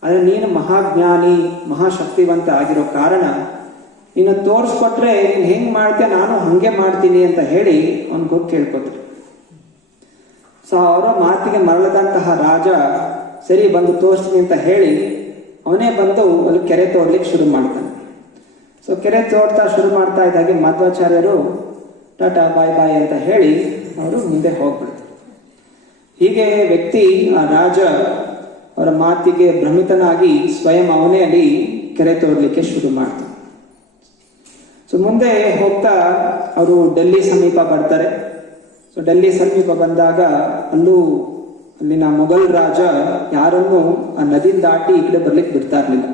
ಆದ್ರೆ ನೀನು ಮಹಾಜ್ಞಾನಿ ಮಹಾಶಕ್ತಿವಂತ ಆಗಿರೋ ಕಾರಣ ನೀನು ತೋರಿಸ್ಕೊಟ್ರೆ ನೀನ್ ಹೆಂಗ್ ಮಾಡ್ತೀಯ ನಾನು ಹಂಗೆ ಮಾಡ್ತೀನಿ ಅಂತ ಹೇಳಿ ಅವ್ನಿಗೆ ಹೋಗಿ ಕೇಳ್ಕೊತಾರೆ. ಸೊ ಅವರ ಮಾತಿಗೆ ಮರಳದಂತಹ ರಾಜ ಸರಿ ಬಂದು ತೋರಿಸ್ತೀನಿ ಅಂತ ಹೇಳಿ ಅವನೇ ಬಂದು ಅಲ್ಲಿ ಕೆರೆ ತೋಡ್ಲಿಕ್ಕೆ ಶುರು ಮಾಡ್ತಾನೆ. ಸೊ ಕೆರೆ ತೋಡ್ತಾ ಶುರು ಮಾಡ್ತಾ ಇದ್ದಾಗೆ ಮಧ್ವಾಚಾರ್ಯರು ಟಾಟಾ ಬಾಯ್ ಬಾಯ್ ಅಂತ ಹೇಳಿ ಅವರು ಮುಂದೆ ಹೋಗ್ಬಿಡ್ತಾರೆ. ಹೀಗೆ ವ್ಯಕ್ತಿ ಆ ರಾಜ ಅವರ ಮಾತಿಗೆ ಭ್ರಮಿತನಾಗಿ ಸ್ವಯಂ ಅವನೇ ಅಲ್ಲಿ ಕೆರೆ ತೋಡ್ಲಿಕ್ಕೆ ಶುರು ಮಾಡ್ತಾನೆ. ಸೊ ಮುಂದೆ ಹೋಗ್ತಾ ಅವರು ಡೆಲ್ಲಿ ಸಮೀಪ ಬರ್ತಾರೆ. ಸೊ ಡೆಲ್ಲಿ ಸಮೀಪ ಬಂದಾಗ ಅಲ್ಲಿನ ಮೊಘಲ್ ರಾಜ ಯಾರನ್ನು ಆ ನದಿ ದಾಟಿ ಈ ಕಡೆ ಬರ್ಲಿಕ್ಕೆ ಬಿಡ್ತಾ ಇರ್ಲಿಲ್ಲ.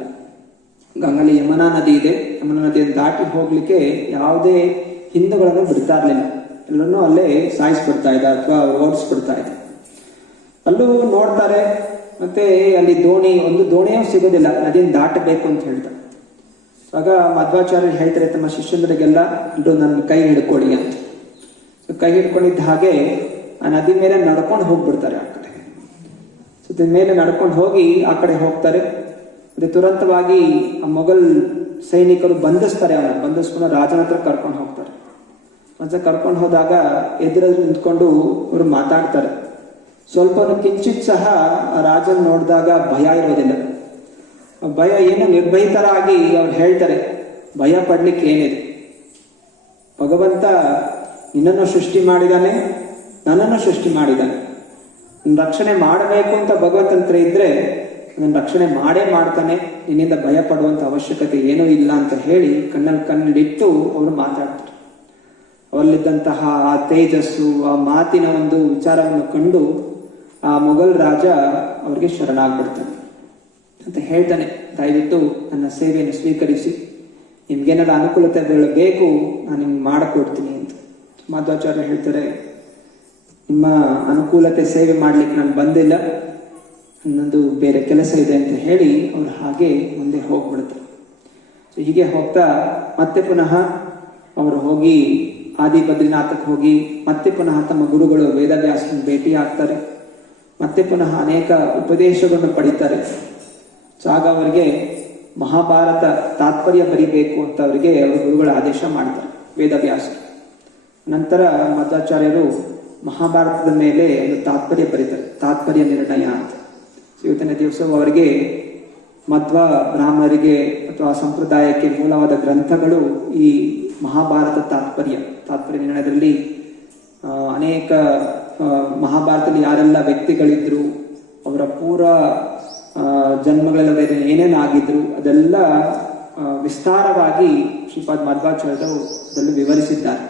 ಗಂಗಲ್ಲಿ ಯಮುನಾ ನದಿ ಇದೆ, ಯಮುನಾ ನದಿಯನ್ನು ದಾಟಿ ಹೋಗ್ಲಿಕ್ಕೆ ಯಾವುದೇ ಹಿಂದೂಗಳನ್ನು ಬಿಡ್ತಾ ಇರ್ಲಿಲ್ಲ. ಎಲ್ಲರನ್ನೂ ಅಲ್ಲೇ ಸಾಯಿಸ್ಬಿಡ್ತಾ ಇದ್ದ ಅಥವಾ ಓಡಿಸ್ಬಿಡ್ತಾ ಇದ್ದ. ಅಲ್ಲೂ ನೋಡ್ತಾರೆ, ಮತ್ತೆ ಅಲ್ಲಿ ಒಂದು ದೋಣಿಯೂ ಸಿಗೋದಿಲ್ಲ, ನದಿಯನ್ನು ದಾಟಬೇಕು ಅಂತ ಹೇಳ್ತಾರೆ. ಆಗ ಮಧ್ವಾಚಾರ್ಯರು ಹೇಳ್ತಾರೆ ತಮ್ಮ ಶಿಷ್ಯಂದರಿಗೆಲ್ಲ, ನನ್ನ ಕೈ ಹಿಡ್ಕೊಳ್ಳಿ ಅಂತ. ಸೊ ಕೈ ಹಿಡ್ಕೊಂಡಿದ್ದ ಹಾಗೆ ಆ ನದಿ ಮೇಲೆ ನಡ್ಕೊಂಡು ಹೋಗ್ಬಿಡ್ತಾರೆ ಆ ಕಡೆ. ಸೊ ಮೇಲೆ ನಡ್ಕೊಂಡು ಹೋಗಿ ಆ ಕಡೆ ಹೋಗ್ತಾರೆ. ಮತ್ತೆ ತುರಂತವಾಗಿ ಆ ಮೊಘಲ್ ಸೈನಿಕರು ಬಂಧಿಸ್ತಾರೆ. ಅವನ್ನ ಬಂಧಿಸ್ಕೊಂಡು ರಾಜನ ಹತ್ರ ಕರ್ಕೊಂಡು ಹೋಗ್ತಾರೆ. ಮತ್ತೆ ಕರ್ಕೊಂಡು ಹೋದಾಗ ಎದುರಲ್ಲಿ ನಿಂತ್ಕೊಂಡು ಅವರು ಮಾತಾಡ್ತಾರೆ. ಸ್ವಲ್ಪ ಕಿಂಚಿತ್ ಸಹ ಆ ರಾಜನ್ ನೋಡಿದಾಗ ಭಯ ಇರೋದಿಲ್ಲ. ಭಯ ಏನು ನಿರ್ಭಯಿತರಾಗಿ ಅವ್ರು ಹೇಳ್ತಾರೆ, ಭಯ ಪಡ್ಲಿಕ್ಕೆ ಏನಿದೆ, ಭಗವಂತ ನಿನ್ನನ್ನು ಸೃಷ್ಟಿ ಮಾಡಿದಾನೆ, ನನ್ನನ್ನು ಸೃಷ್ಟಿ ಮಾಡಿದಾನೆ. ರಕ್ಷಣೆ ಮಾಡಬೇಕು ಅಂತ ಭಗವಂತನ ಇದ್ರೆ ನನ್ನ ರಕ್ಷಣೆ ಮಾಡೇ ಮಾಡ್ತಾನೆ, ನಿನ್ನಿಂದ ಭಯ ಪಡುವಂತ ಅವಶ್ಯಕತೆ ಏನೂ ಇಲ್ಲ ಅಂತ ಹೇಳಿ ಕಣ್ಣಲ್ಲಿ ಕಣ್ಣಿಟ್ಟು ಅವರು ಮಾತಾಡ್ತಾರೆ. ಅವರಲ್ಲಿದ್ದಂತಹ ಆ ತೇಜಸ್ಸು, ಆ ಮಾತಿನ ಒಂದು ವಿಚಾರವನ್ನು ಕಂಡು ಆ ಮೊಘಲ್ ರಾಜ ಅವರಿಗೆ ಶರಣಾಗ್ಬಿಡ್ತಾನೆ ಅಂತ ಹೇಳ್ತಾನೆ. ದಯವಿಟ್ಟು ನನ್ನ ಸೇವೆಯನ್ನು ಸ್ವೀಕರಿಸಿ, ನಿಮ್ಗೇನಾದ್ರು ಅನುಕೂಲತೆಗಳು ಬೇಕು ನಾನು ನಿಮ್ಗೆ ಮಾಡಿಕೊಡ್ತೀನಿ ಅಂತ. ಮಧ್ವಾಚಾರ್ಯ ಹೇಳ್ತಾರೆ, ನಿಮ್ಮ ಅನುಕೂಲತೆ ಸೇವೆ ಮಾಡ್ಲಿಕ್ಕೆ ನಾನು ಬಂದಿಲ್ಲ, ನನ್ನದು ಬೇರೆ ಕೆಲಸ ಇದೆ ಅಂತ ಹೇಳಿ ಅವ್ರು ಹಾಗೆ ಮುಂದೆ ಹೋಗ್ಬಿಡ್ತಾರೆ. ಸೊ ಹೀಗೆ ಹೋಗ್ತಾ ಮತ್ತೆ ಪುನಃ ಅವರು ಹೋಗಿ ಆದಿ ಬದ್ರಿನಾಥಕ್ಕೆ ಹೋಗಿ ಮತ್ತೆ ಪುನಃ ತಮ್ಮ ಗುರುಗಳು ವೇದವ್ಯಾಸನ ಭೇಟಿ ಆಗ್ತಾರೆ. ಮತ್ತೆ ಪುನಃ ಅನೇಕ ಉಪದೇಶಗಳನ್ನು ಪಡಿತಾರೆ. ಸೊ ಆಗ ಅವರಿಗೆ ಮಹಾಭಾರತ ತಾತ್ಪರ್ಯ ಬರಿಬೇಕು ಅಂತ ಅವರಿಗೆ ಅವರ ಗುರುಗಳ ಆದೇಶ ಮಾಡ್ತಾರೆ ವೇದವ್ಯಾಸ. ನಂತರ ಮಧ್ವಾಚಾರ್ಯರು ಮಹಾಭಾರತದ ಮೇಲೆ ಒಂದು ತಾತ್ಪರ್ಯ ಬರೀತಾರೆ, ತಾತ್ಪರ್ಯ ನಿರ್ಣಯ ಅಂತ. ಇವತ್ತಿನ ದಿವಸವೂ ಅವರಿಗೆ ಮಧ್ವ ಬ್ರಾಹ್ಮಣರಿಗೆ ಅಥವಾ ಸಂಪ್ರದಾಯಕ್ಕೆ ಮೂಲವಾದ ಗ್ರಂಥಗಳು ಈ ಮಹಾಭಾರತ ತಾತ್ಪರ್ಯ ನಿರ್ಣಯದಲ್ಲಿ ಅನೇಕ ಮಹಾಭಾರತದಲ್ಲಿ ಯಾರೆಲ್ಲ ವ್ಯಕ್ತಿಗಳಿದ್ರು, ಅವರ ಪೂರ್ವ ಜನ್ಮಗಳೆಲ್ಲ ಏನೇನಾಗಿದ್ರು ಅದೆಲ್ಲ ವಿಸ್ತಾರವಾಗಿ ಶ್ರೀಪಾದ್ ಮಧ್ವಾಚಾರ್ಯರು ಅದನ್ನು ವಿವರಿಸಿದ್ದಾರೆ.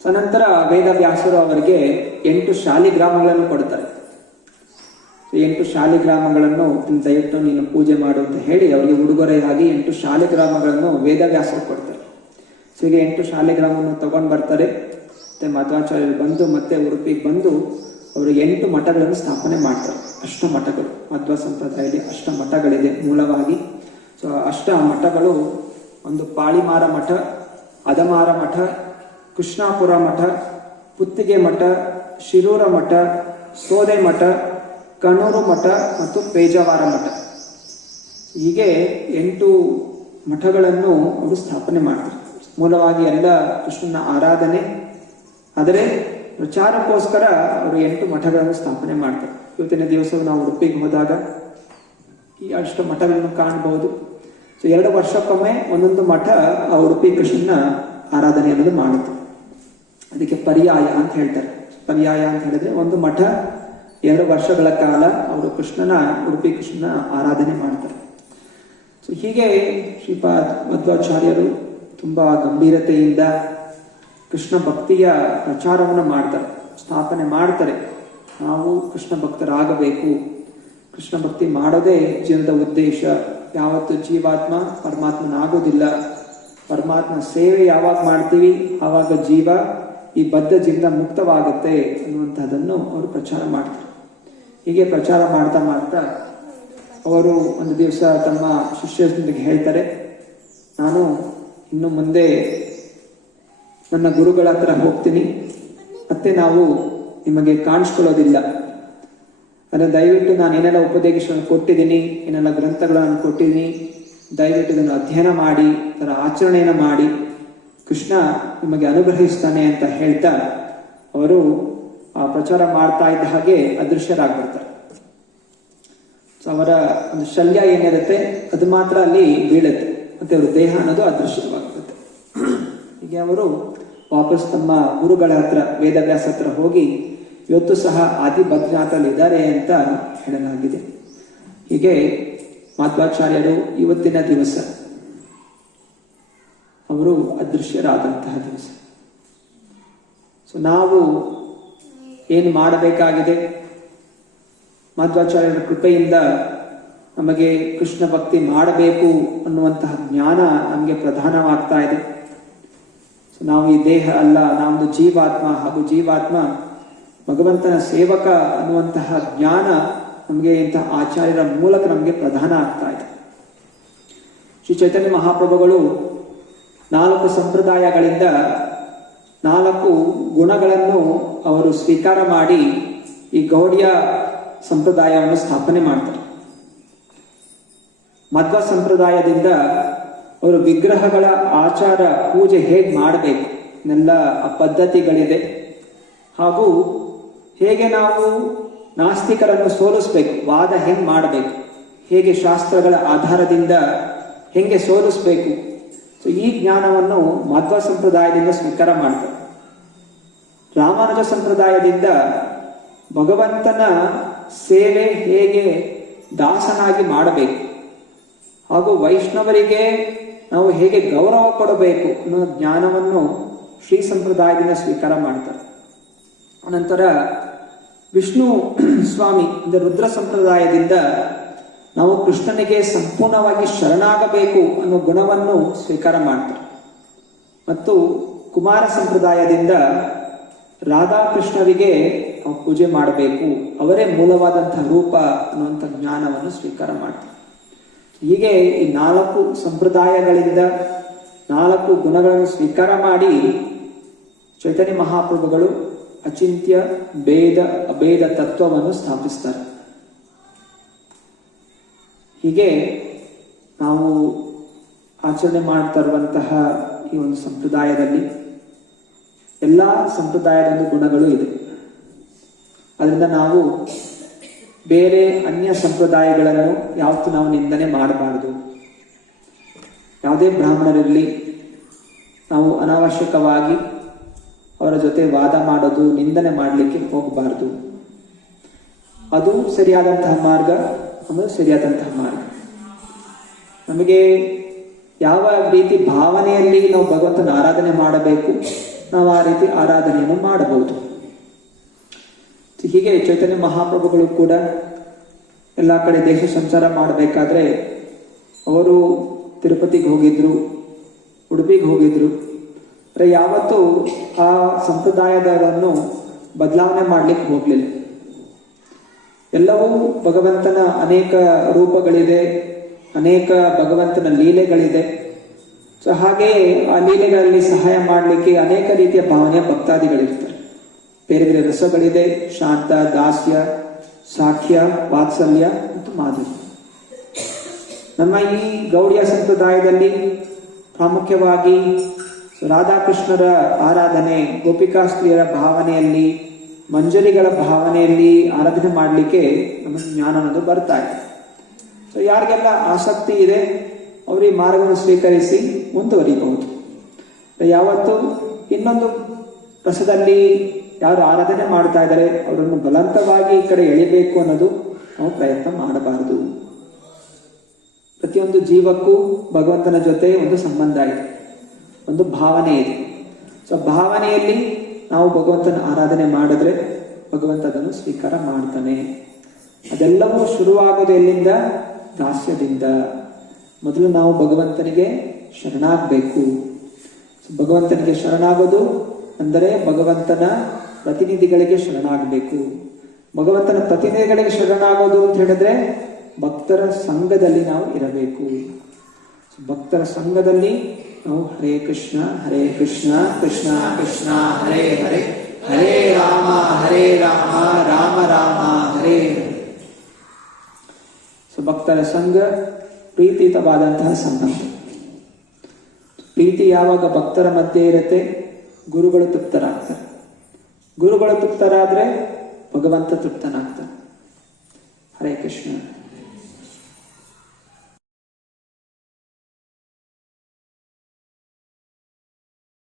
ಸೊ ನಂತರ ವೇದವ್ಯಾಸರು ಅವರಿಗೆ 8 ಶಾಲಿಗ್ರಾಮಗಳನ್ನು ಕೊಡ್ತಾರೆ. 8 ಶಾಲಿಗ್ರಾಮಗಳನ್ನು ದಯವಿಟ್ಟು ನೀನು ಪೂಜೆ ಮಾಡು ಅಂತ ಹೇಳಿ ಅವರಿಗೆ ಉಡುಗೊರೆಯಾಗಿ 8 ಶಾಲಿಗ್ರಾಮಗಳನ್ನು ವೇದವ್ಯಾಸರು ಕೊಡ್ತಾರೆ. ಸೊ ಹೀಗೆ 8 ಶಾಲಿಗ್ರಾಮವನ್ನು ತಗೊಂಡು ಬರ್ತಾರೆ. ಮತ್ತೆ ಮಧ್ವಾಚಾರ್ಯರು ಬಂದು ಮತ್ತೆ ಉಡುಪಿಗೆ ಬಂದು ಅವರು 8 ಮಠಗಳನ್ನು ಸ್ಥಾಪನೆ ಮಾಡ್ತಾರೆ. ಅಷ್ಟ ಮಠಗಳು, ಮಧ್ವ ಸಂಪ್ರದಾಯದಲ್ಲಿ ಅಷ್ಟ ಮಠಗಳಿದೆ ಮೂಲವಾಗಿ. ಸೊ ಅಷ್ಟ ಮಠಗಳು, ಒಂದು ಪಾಳಿಮಾರ ಮಠ, ಅದಮಾರ ಮಠ, ಕೃಷ್ಣಾಪುರ ಮಠ, ಪುತ್ತಿಗೆ ಮಠ, ಶಿರೂರ ಮಠ, ಸೋದೆ ಮಠ, ಕಣ್ಣೂರು ಮಠ ಮತ್ತು ಪೇಜಾವರ ಮಠ. ಹೀಗೆ 8 ಮಠಗಳನ್ನು ಅವರು ಸ್ಥಾಪನೆ ಮಾಡ್ತಾರೆ. ಮೂಲವಾಗಿ ಎಲ್ಲ ಕೃಷ್ಣನ ಆರಾಧನೆ, ಆದರೆ ಪ್ರಚಾರಕ್ಕೋಸ್ಕರ ಅವರು 8 ಮಠಗಳನ್ನು ಸ್ಥಾಪನೆ ಮಾಡ್ತಾರೆ. ಇವತ್ತಿನ ದಿವಸ ನಾವು ಉಡುಪಿಗೆ ಹೋದಾಗ ಈ ಅಷ್ಟು ಮಠಗಳನ್ನು ಕಾಣಬಹುದು. ಸೊ 2 ವರ್ಷಕ್ಕೊಮ್ಮೆ ಒಂದೊಂದು ಮಠ ಆ ಉಡುಪಿ ಕೃಷ್ಣನ ಆರಾಧನೆ ಅನ್ನೋದು ಮಾಡುತ್ತೆ. ಅದಕ್ಕೆ ಪರ್ಯಾಯ ಅಂತ ಹೇಳ್ತಾರೆ. ಪರ್ಯಾಯ ಅಂತ ಹೇಳಿದ್ರೆ ಒಂದು ಮಠ 2 ವರ್ಷಗಳ ಕಾಲ ಅವರು ಉಡುಪಿ ಕೃಷ್ಣನ ಆರಾಧನೆ ಮಾಡ್ತಾರೆ. ಸೊ ಹೀಗೆ ಶ್ರೀಪಾದ ಮಧ್ವಾಚಾರ್ಯರು ತುಂಬಾ ಗಂಭೀರತೆಯಿಂದ ಕೃಷ್ಣ ಭಕ್ತಿಯ ಪ್ರಚಾರವನ್ನು ಮಾಡ್ತಾರೆ, ಸ್ಥಾಪನೆ ಮಾಡ್ತಾರೆ. ನಾವು ಕೃಷ್ಣ ಭಕ್ತರಾಗಬೇಕು, ಕೃಷ್ಣ ಭಕ್ತಿ ಮಾಡೋದೇ ಜೀವನದ ಉದ್ದೇಶ. ಯಾವತ್ತು ಜೀವಾತ್ಮ ಪರಮಾತ್ಮನಾಗೋದಿಲ್ಲ. ಪರಮಾತ್ಮ ಸೇವೆ ಯಾವಾಗ ಮಾಡ್ತೀವಿ ಆವಾಗ ಜೀವ ಈ ಬದ್ಧ ಜೀವನ ಮುಕ್ತವಾಗುತ್ತೆ ಅನ್ನುವಂಥದ್ದನ್ನು ಅವರು ಪ್ರಚಾರ ಮಾಡ್ತಾರೆ. ಹೀಗೆ ಪ್ರಚಾರ ಮಾಡ್ತಾ ಮಾಡ್ತಾ ಅವರು ಒಂದು ದಿವಸ ತಮ್ಮ ಶಿಷ್ಯರಿಗೆ ಹೇಳ್ತಾರೆ, ನಾನು ಇನ್ನು ಮುಂದೆ ನನ್ನ ಗುರುಗಳ ಹತ್ರ ಹೋಗ್ತೀನಿ, ಮತ್ತೆ ನಾವು ನಿಮಗೆ ಕಾಣಿಸ್ಕೊಳ್ಳೋದಿಲ್ಲ. ಅಂದರೆ ದಯವಿಟ್ಟು ನಾನು ಏನೆಲ್ಲ ಉಪದೇಶವನ್ನು ಕೊಟ್ಟಿದ್ದೀನಿ, ಏನೆಲ್ಲ ಗ್ರಂಥಗಳನ್ನು ಕೊಟ್ಟಿದ್ದೀನಿ, ದಯವಿಟ್ಟು ಇದನ್ನು ಅಧ್ಯಯನ ಮಾಡಿ, ಅದರ ಆಚರಣೆಯನ್ನು ಮಾಡಿ, ಕೃಷ್ಣ ನಿಮಗೆ ಅನುಗ್ರಹಿಸ್ತಾನೆ ಅಂತ ಹೇಳ್ತಾ ಅವರು ಆ ಪ್ರಚಾರ ಮಾಡ್ತಾ ಇದ್ದ ಹಾಗೆ ಅದೃಶ್ಯರಾಗ್ಬಿಡ್ತಾರೆ. ಸೊ ಅವರ ಒಂದು ಶಲ್ಯ ಏನಿರುತ್ತೆ ಅದು ಮಾತ್ರ ಅಲ್ಲಿ ಬೀಳುತ್ತೆ, ಮತ್ತೆ ಅವರ ದೇಹ ಅನ್ನೋದು ಅದೃಶ್ಯವಾಗುತ್ತೆ. ಹೀಗೆ ಅವರು ವಾಪಸ್ ತಮ್ಮ ಗುರುಗಳ ಹತ್ರ, ವೇದವ್ಯಾಸ ಹತ್ರ ಹೋಗಿ ಇವತ್ತು ಸಹ ಆದಿ ಬದ್ರಿನಾಥಲ್ಲಿ ಇದ್ದಾರೆ ಅಂತ ಹೇಳಲಾಗಿದೆ. ಹೀಗೆ ಮಧ್ವಾಚಾರ್ಯರು ಇವತ್ತಿನ ದಿವಸ ಅವರು ಅದೃಶ್ಯರಾದಂತಹ ದಿವಸ. ಸೊ ನಾವು ಏನು ಮಾಡಬೇಕಾಗಿದೆ? ಮಧ್ವಾಚಾರ್ಯರ ಕೃಪೆಯಿಂದ ನಮಗೆ ಕೃಷ್ಣ ಭಕ್ತಿ ಮಾಡಬೇಕು ಅನ್ನುವಂತಹ ಜ್ಞಾನ ನಮಗೆ ಪ್ರಧಾನವಾಗ್ತಾ ಇದೆ. ಸೊ ನಾವು ಈ ದೇಹ ಅಲ್ಲ, ನಾವೊಂದು ಜೀವಾತ್ಮ, ಹಾಗೂ ಜೀವಾತ್ಮ ಭಗವಂತನ ಸೇವಕ ಅನ್ನುವಂತಹ ಜ್ಞಾನ ನಮಗೆ ಇಂತಹ ಆಚಾರ್ಯರ ಮೂಲಕ ನಮಗೆ ಪ್ರಧಾನ ಆಗ್ತಾ ಇದೆ. ಶ್ರೀ ಚೈತನ್ಯ ಮಹಾಪ್ರಭುಗಳು 4 ಸಂಪ್ರದಾಯಗಳಿಂದ 4 ಗುಣಗಳನ್ನು ಅವರು ಸ್ವೀಕಾರ ಮಾಡಿ ಈ ಗೌಡಿಯ ಸಂಪ್ರದಾಯವನ್ನು ಸ್ಥಾಪನೆ ಮಾಡ್ತಾರೆ. ಮಧ್ವ ಸಂಪ್ರದಾಯದಿಂದ ಅವರು ವಿಗ್ರಹಗಳ ಆಚಾರ ಪೂಜೆ ಹೇಗೆ ಮಾಡಬೇಕು ಇದೆಲ್ಲ ಆ ಪದ್ಧತಿಗಳಿದೆ, ಹಾಗೂ ಹೇಗೆ ನಾವು ನಾಸ್ತಿಕರನ್ನು ಸೋಲಿಸ್ಬೇಕು, ವಾದ ಹೆಂಗೆ ಮಾಡಬೇಕು, ಹೇಗೆ ಶಾಸ್ತ್ರಗಳ ಆಧಾರದಿಂದ ಹೆಂಗೆ ಸೋಲಿಸ್ಬೇಕು. ಸೊ ಈ ಜ್ಞಾನವನ್ನು ಮಧ್ವ ಸಂಪ್ರದಾಯದಿಂದ ಸ್ವೀಕಾರ ಮಾಡ್ತಾರೆ. ರಾಮಾನುಜ ಸಂಪ್ರದಾಯದಿಂದ ಭಗವಂತನ ಸೇವೆ ಹೇಗೆ ದಾಸನಾಗಿ ಮಾಡಬೇಕು, ಹಾಗೂ ವೈಷ್ಣವರಿಗೆ ನಾವು ಹೇಗೆ ಗೌರವ ಕೊಡಬೇಕು ಅನ್ನೋ ಜ್ಞಾನವನ್ನು ಶ್ರೀ ಸಂಪ್ರದಾಯದಿಂದ ಸ್ವೀಕಾರ ಮಾಡ್ತಾರೆ. ಅನಂತರ ವಿಷ್ಣು ಸ್ವಾಮಿ ಅಂದರೆ ರುದ್ರ ಸಂಪ್ರದಾಯದಿಂದ ನಾವು ಕೃಷ್ಣನಿಗೆ ಸಂಪೂರ್ಣವಾಗಿ ಶರಣಾಗಬೇಕು ಅನ್ನೋ ಗುಣವನ್ನು ಸ್ವೀಕಾರ ಮಾಡ್ತಾರೆ. ಮತ್ತು ಕುಮಾರ ಸಂಪ್ರದಾಯದಿಂದ ರಾಧಾಕೃಷ್ಣರಿಗೆ ನಾವು ಪೂಜೆ ಮಾಡಬೇಕು, ಅವರೇ ಮೂಲವಾದಂತಹ ರೂಪ ಅನ್ನುವಂಥ ಜ್ಞಾನವನ್ನು ಸ್ವೀಕಾರ ಮಾಡ್ತಾರೆ. ಹೀಗೆ ಈ 4 ಸಂಪ್ರದಾಯಗಳಿಂದ 4 ಗುಣಗಳನ್ನು ಸ್ವೀಕಾರ ಮಾಡಿ ಚೈತನ್ಯ ಮಹಾಪ್ರಭುಗಳು ಅಚಿಂತ್ಯ ಭೇದ ಅಭೇದ ತತ್ವವನ್ನು ಸ್ಥಾಪಿಸ್ತಾರೆ. ಹೀಗೆ ನಾವು ಆಚರಣೆ ಮಾಡ್ತಾ ಇರುವಂತಹ ಈ ಒಂದು ಸಂಪ್ರದಾಯದಲ್ಲಿ ಎಲ್ಲ ಸಂಪ್ರದಾಯದ ಗುಣಗಳು ಇದೆ. ಅದರಿಂದ ನಾವು ಬೇರೆ ಅನ್ಯ ಸಂಪ್ರದಾಯಗಳನ್ನು ಯಾವತ್ತೂ ನಾವು ನಿಂದನೆ ಮಾಡಬಾರದು. ಯಾವುದೇ ಬ್ರಾಹ್ಮಣರಿರಲಿ, ನಾವು ಅನಾವಶ್ಯಕವಾಗಿ ಅವರ ಜೊತೆ ವಾದ ಮಾಡೋದು, ನಿಂದನೆ ಮಾಡಲಿಕ್ಕೆ ಹೋಗಬಾರದು. ಅದು ಸರಿಯಾದಂತಹ ಮಾರ್ಗ, ಅದು ಸರಿಯಾದಂತಹ ಮಾರ್ಗ. ನಮಗೆ ಯಾವ ರೀತಿ ಭಾವನೆಯಲ್ಲಿ ನಾವು ಭಗವಂತನ ಆರಾಧನೆ ಮಾಡಬೇಕು, ನಾವು ಆ ರೀತಿ ಆರಾಧನೆಯನ್ನು ಮಾಡಬಹುದು. ಹೀಗೆ ಚೈತನ್ಯ ಮಹಾಪ್ರಭುಗಳು ಕೂಡ ಎಲ್ಲ ಕಡೆ ದೇಶ ಸಂಚಾರ ಮಾಡಬೇಕಾದ್ರೆ ಅವರು ತಿರುಪತಿಗೆ ಹೋಗಿದ್ರು, ಉಡುಪಿಗೆ ಹೋಗಿದ್ರು. ಆದರೆ ಯಾವತ್ತೂ ಆ ಸಂಪ್ರದಾಯದವರನ್ನು ಬದಲಾವಣೆ ಮಾಡಲಿಕ್ಕೆ ಹೋಗಲಿಲ್ಲ. ಎಲ್ಲವೂ ಭಗವಂತನ ಅನೇಕ ರೂಪಗಳಿದೆ, ಅನೇಕ ಭಗವಂತನ ಲೀಲೆಗಳಿದೆ. ಸೊ ಹಾಗೆಯೇ ಆ ಲೀಲೆಗಳಲ್ಲಿ ಸಹಾಯ ಮಾಡಲಿಕ್ಕೆ ಅನೇಕ ರೀತಿಯ ಭಾವನೆಯ ಭಕ್ತಾದಿಗಳಿರ್ತಾರೆ. ಬೇರೆ ಬೇರೆ ರಸಗಳಿದೆ, ಶಾಂತ, ದಾಸ್ಯ, ಸಾಖ್ಯ, ವಾತ್ಸಲ್ಯ ಮತ್ತು ಮಾಧುರ್ಯ. ನಮ್ಮ ಈ ಗೌಡಿಯ ಸಂಪ್ರದಾಯದಲ್ಲಿ ಪ್ರಾಮುಖ್ಯವಾಗಿ ರಾಧಾಕೃಷ್ಣರ ಆರಾಧನೆ, ಗೋಪಿಕಾಸ್ತ್ರೀಯರ ಭಾವನೆಯಲ್ಲಿ, ಮಂಜರಿಗಳ ಭಾವನೆಯಲ್ಲಿ ಆರಾಧನೆ ಮಾಡಲಿಕ್ಕೆ ನಮಗೆ ಜ್ಞಾನ ಅನ್ನೋದು ಬರ್ತಾ ಇದೆ. ಸೊ ಯಾರಿಗೆಲ್ಲ ಆಸಕ್ತಿ ಇದೆ ಅವರು ಈ ಮಾರ್ಗವನ್ನು ಸ್ವೀಕರಿಸಿ ಮುಂದುವರಿಬಹುದು. ಯಾವತ್ತು ಇನ್ನೊಂದು ರಸದಲ್ಲಿ ಯಾರು ಆರಾಧನೆ ಮಾಡ್ತಾ ಇದ್ದಾರೆ ಅವರನ್ನು ಬಲವಂತವಾಗಿ ಈ ಕಡೆ ಎಳಿಬೇಕು ಅನ್ನೋದು ನಾವು ಪ್ರಯತ್ನ ಮಾಡಬಾರದು. ಪ್ರತಿಯೊಂದು ಜೀವಕ್ಕೂ ಭಗವಂತನ ಜೊತೆ ಒಂದು ಸಂಬಂಧ ಇದೆ, ಒಂದು ಭಾವನೆ ಇದೆ. ಸೊ ಭಾವನೆಯಲ್ಲಿ ನಾವು ಭಗವಂತನ ಆರಾಧನೆ ಮಾಡಿದ್ರೆ ಭಗವಂತ ಅದನ್ನು ಸ್ವೀಕಾರ ಮಾಡ್ತಾನೆ. ಅದೆಲ್ಲವೂ ಶುರುವಾಗೋದು ಎಲ್ಲಿಂದ? ದಾಸ್ಯದಿಂದ. ಮೊದಲು ನಾವು ಭಗವಂತನಿಗೆ ಶರಣಾಗಬೇಕು. ಭಗವಂತನಿಗೆ ಶರಣಾಗೋದು ಅಂದರೆ ಭಗವಂತನ ಪ್ರತಿನಿಧಿಗಳಿಗೆ ಶರಣಾಗಬೇಕು. ಭಗವಂತನ ಪ್ರತಿನಿಧಿಗಳಿಗೆ ಶರಣಾಗೋದು ಅಂತ ಹೇಳಿದ್ರೆ ಭಕ್ತರ ಸಂಘದಲ್ಲಿ ನಾವು ಇರಬೇಕು. ಭಕ್ತರ ಸಂಘದಲ್ಲಿ ನಾವು ಹರೇ ಕೃಷ್ಣ ಕೃಷ್ಣ ಕೃಷ್ಣ ಹರೇ ಹರೇ, ಹರೇ ರಾಮ ರಾಮ ರಾಮ ಹರೇ ಹರೇ. ಸೊ ಭಕ್ತರ ಸಂಘ ಪ್ರೀತಿಯುತವಾದಂತಹ ಸಂಬಂಧ. ಪ್ರೀತಿ ಯಾವಾಗ ಭಕ್ತರ ಮಧ್ಯೆ ಇರುತ್ತೆ, ಗುರುಗಳು ತೃಪ್ತರಾಗ್ತಾರೆ. ಗುರುಗಳು ತೃಪ್ತರಾದ್ರೆ ಭಗವಂತ ತೃಪ್ತನಾಗ್ತಾನೆ. ಹರೇ ಕೃಷ್ಣ.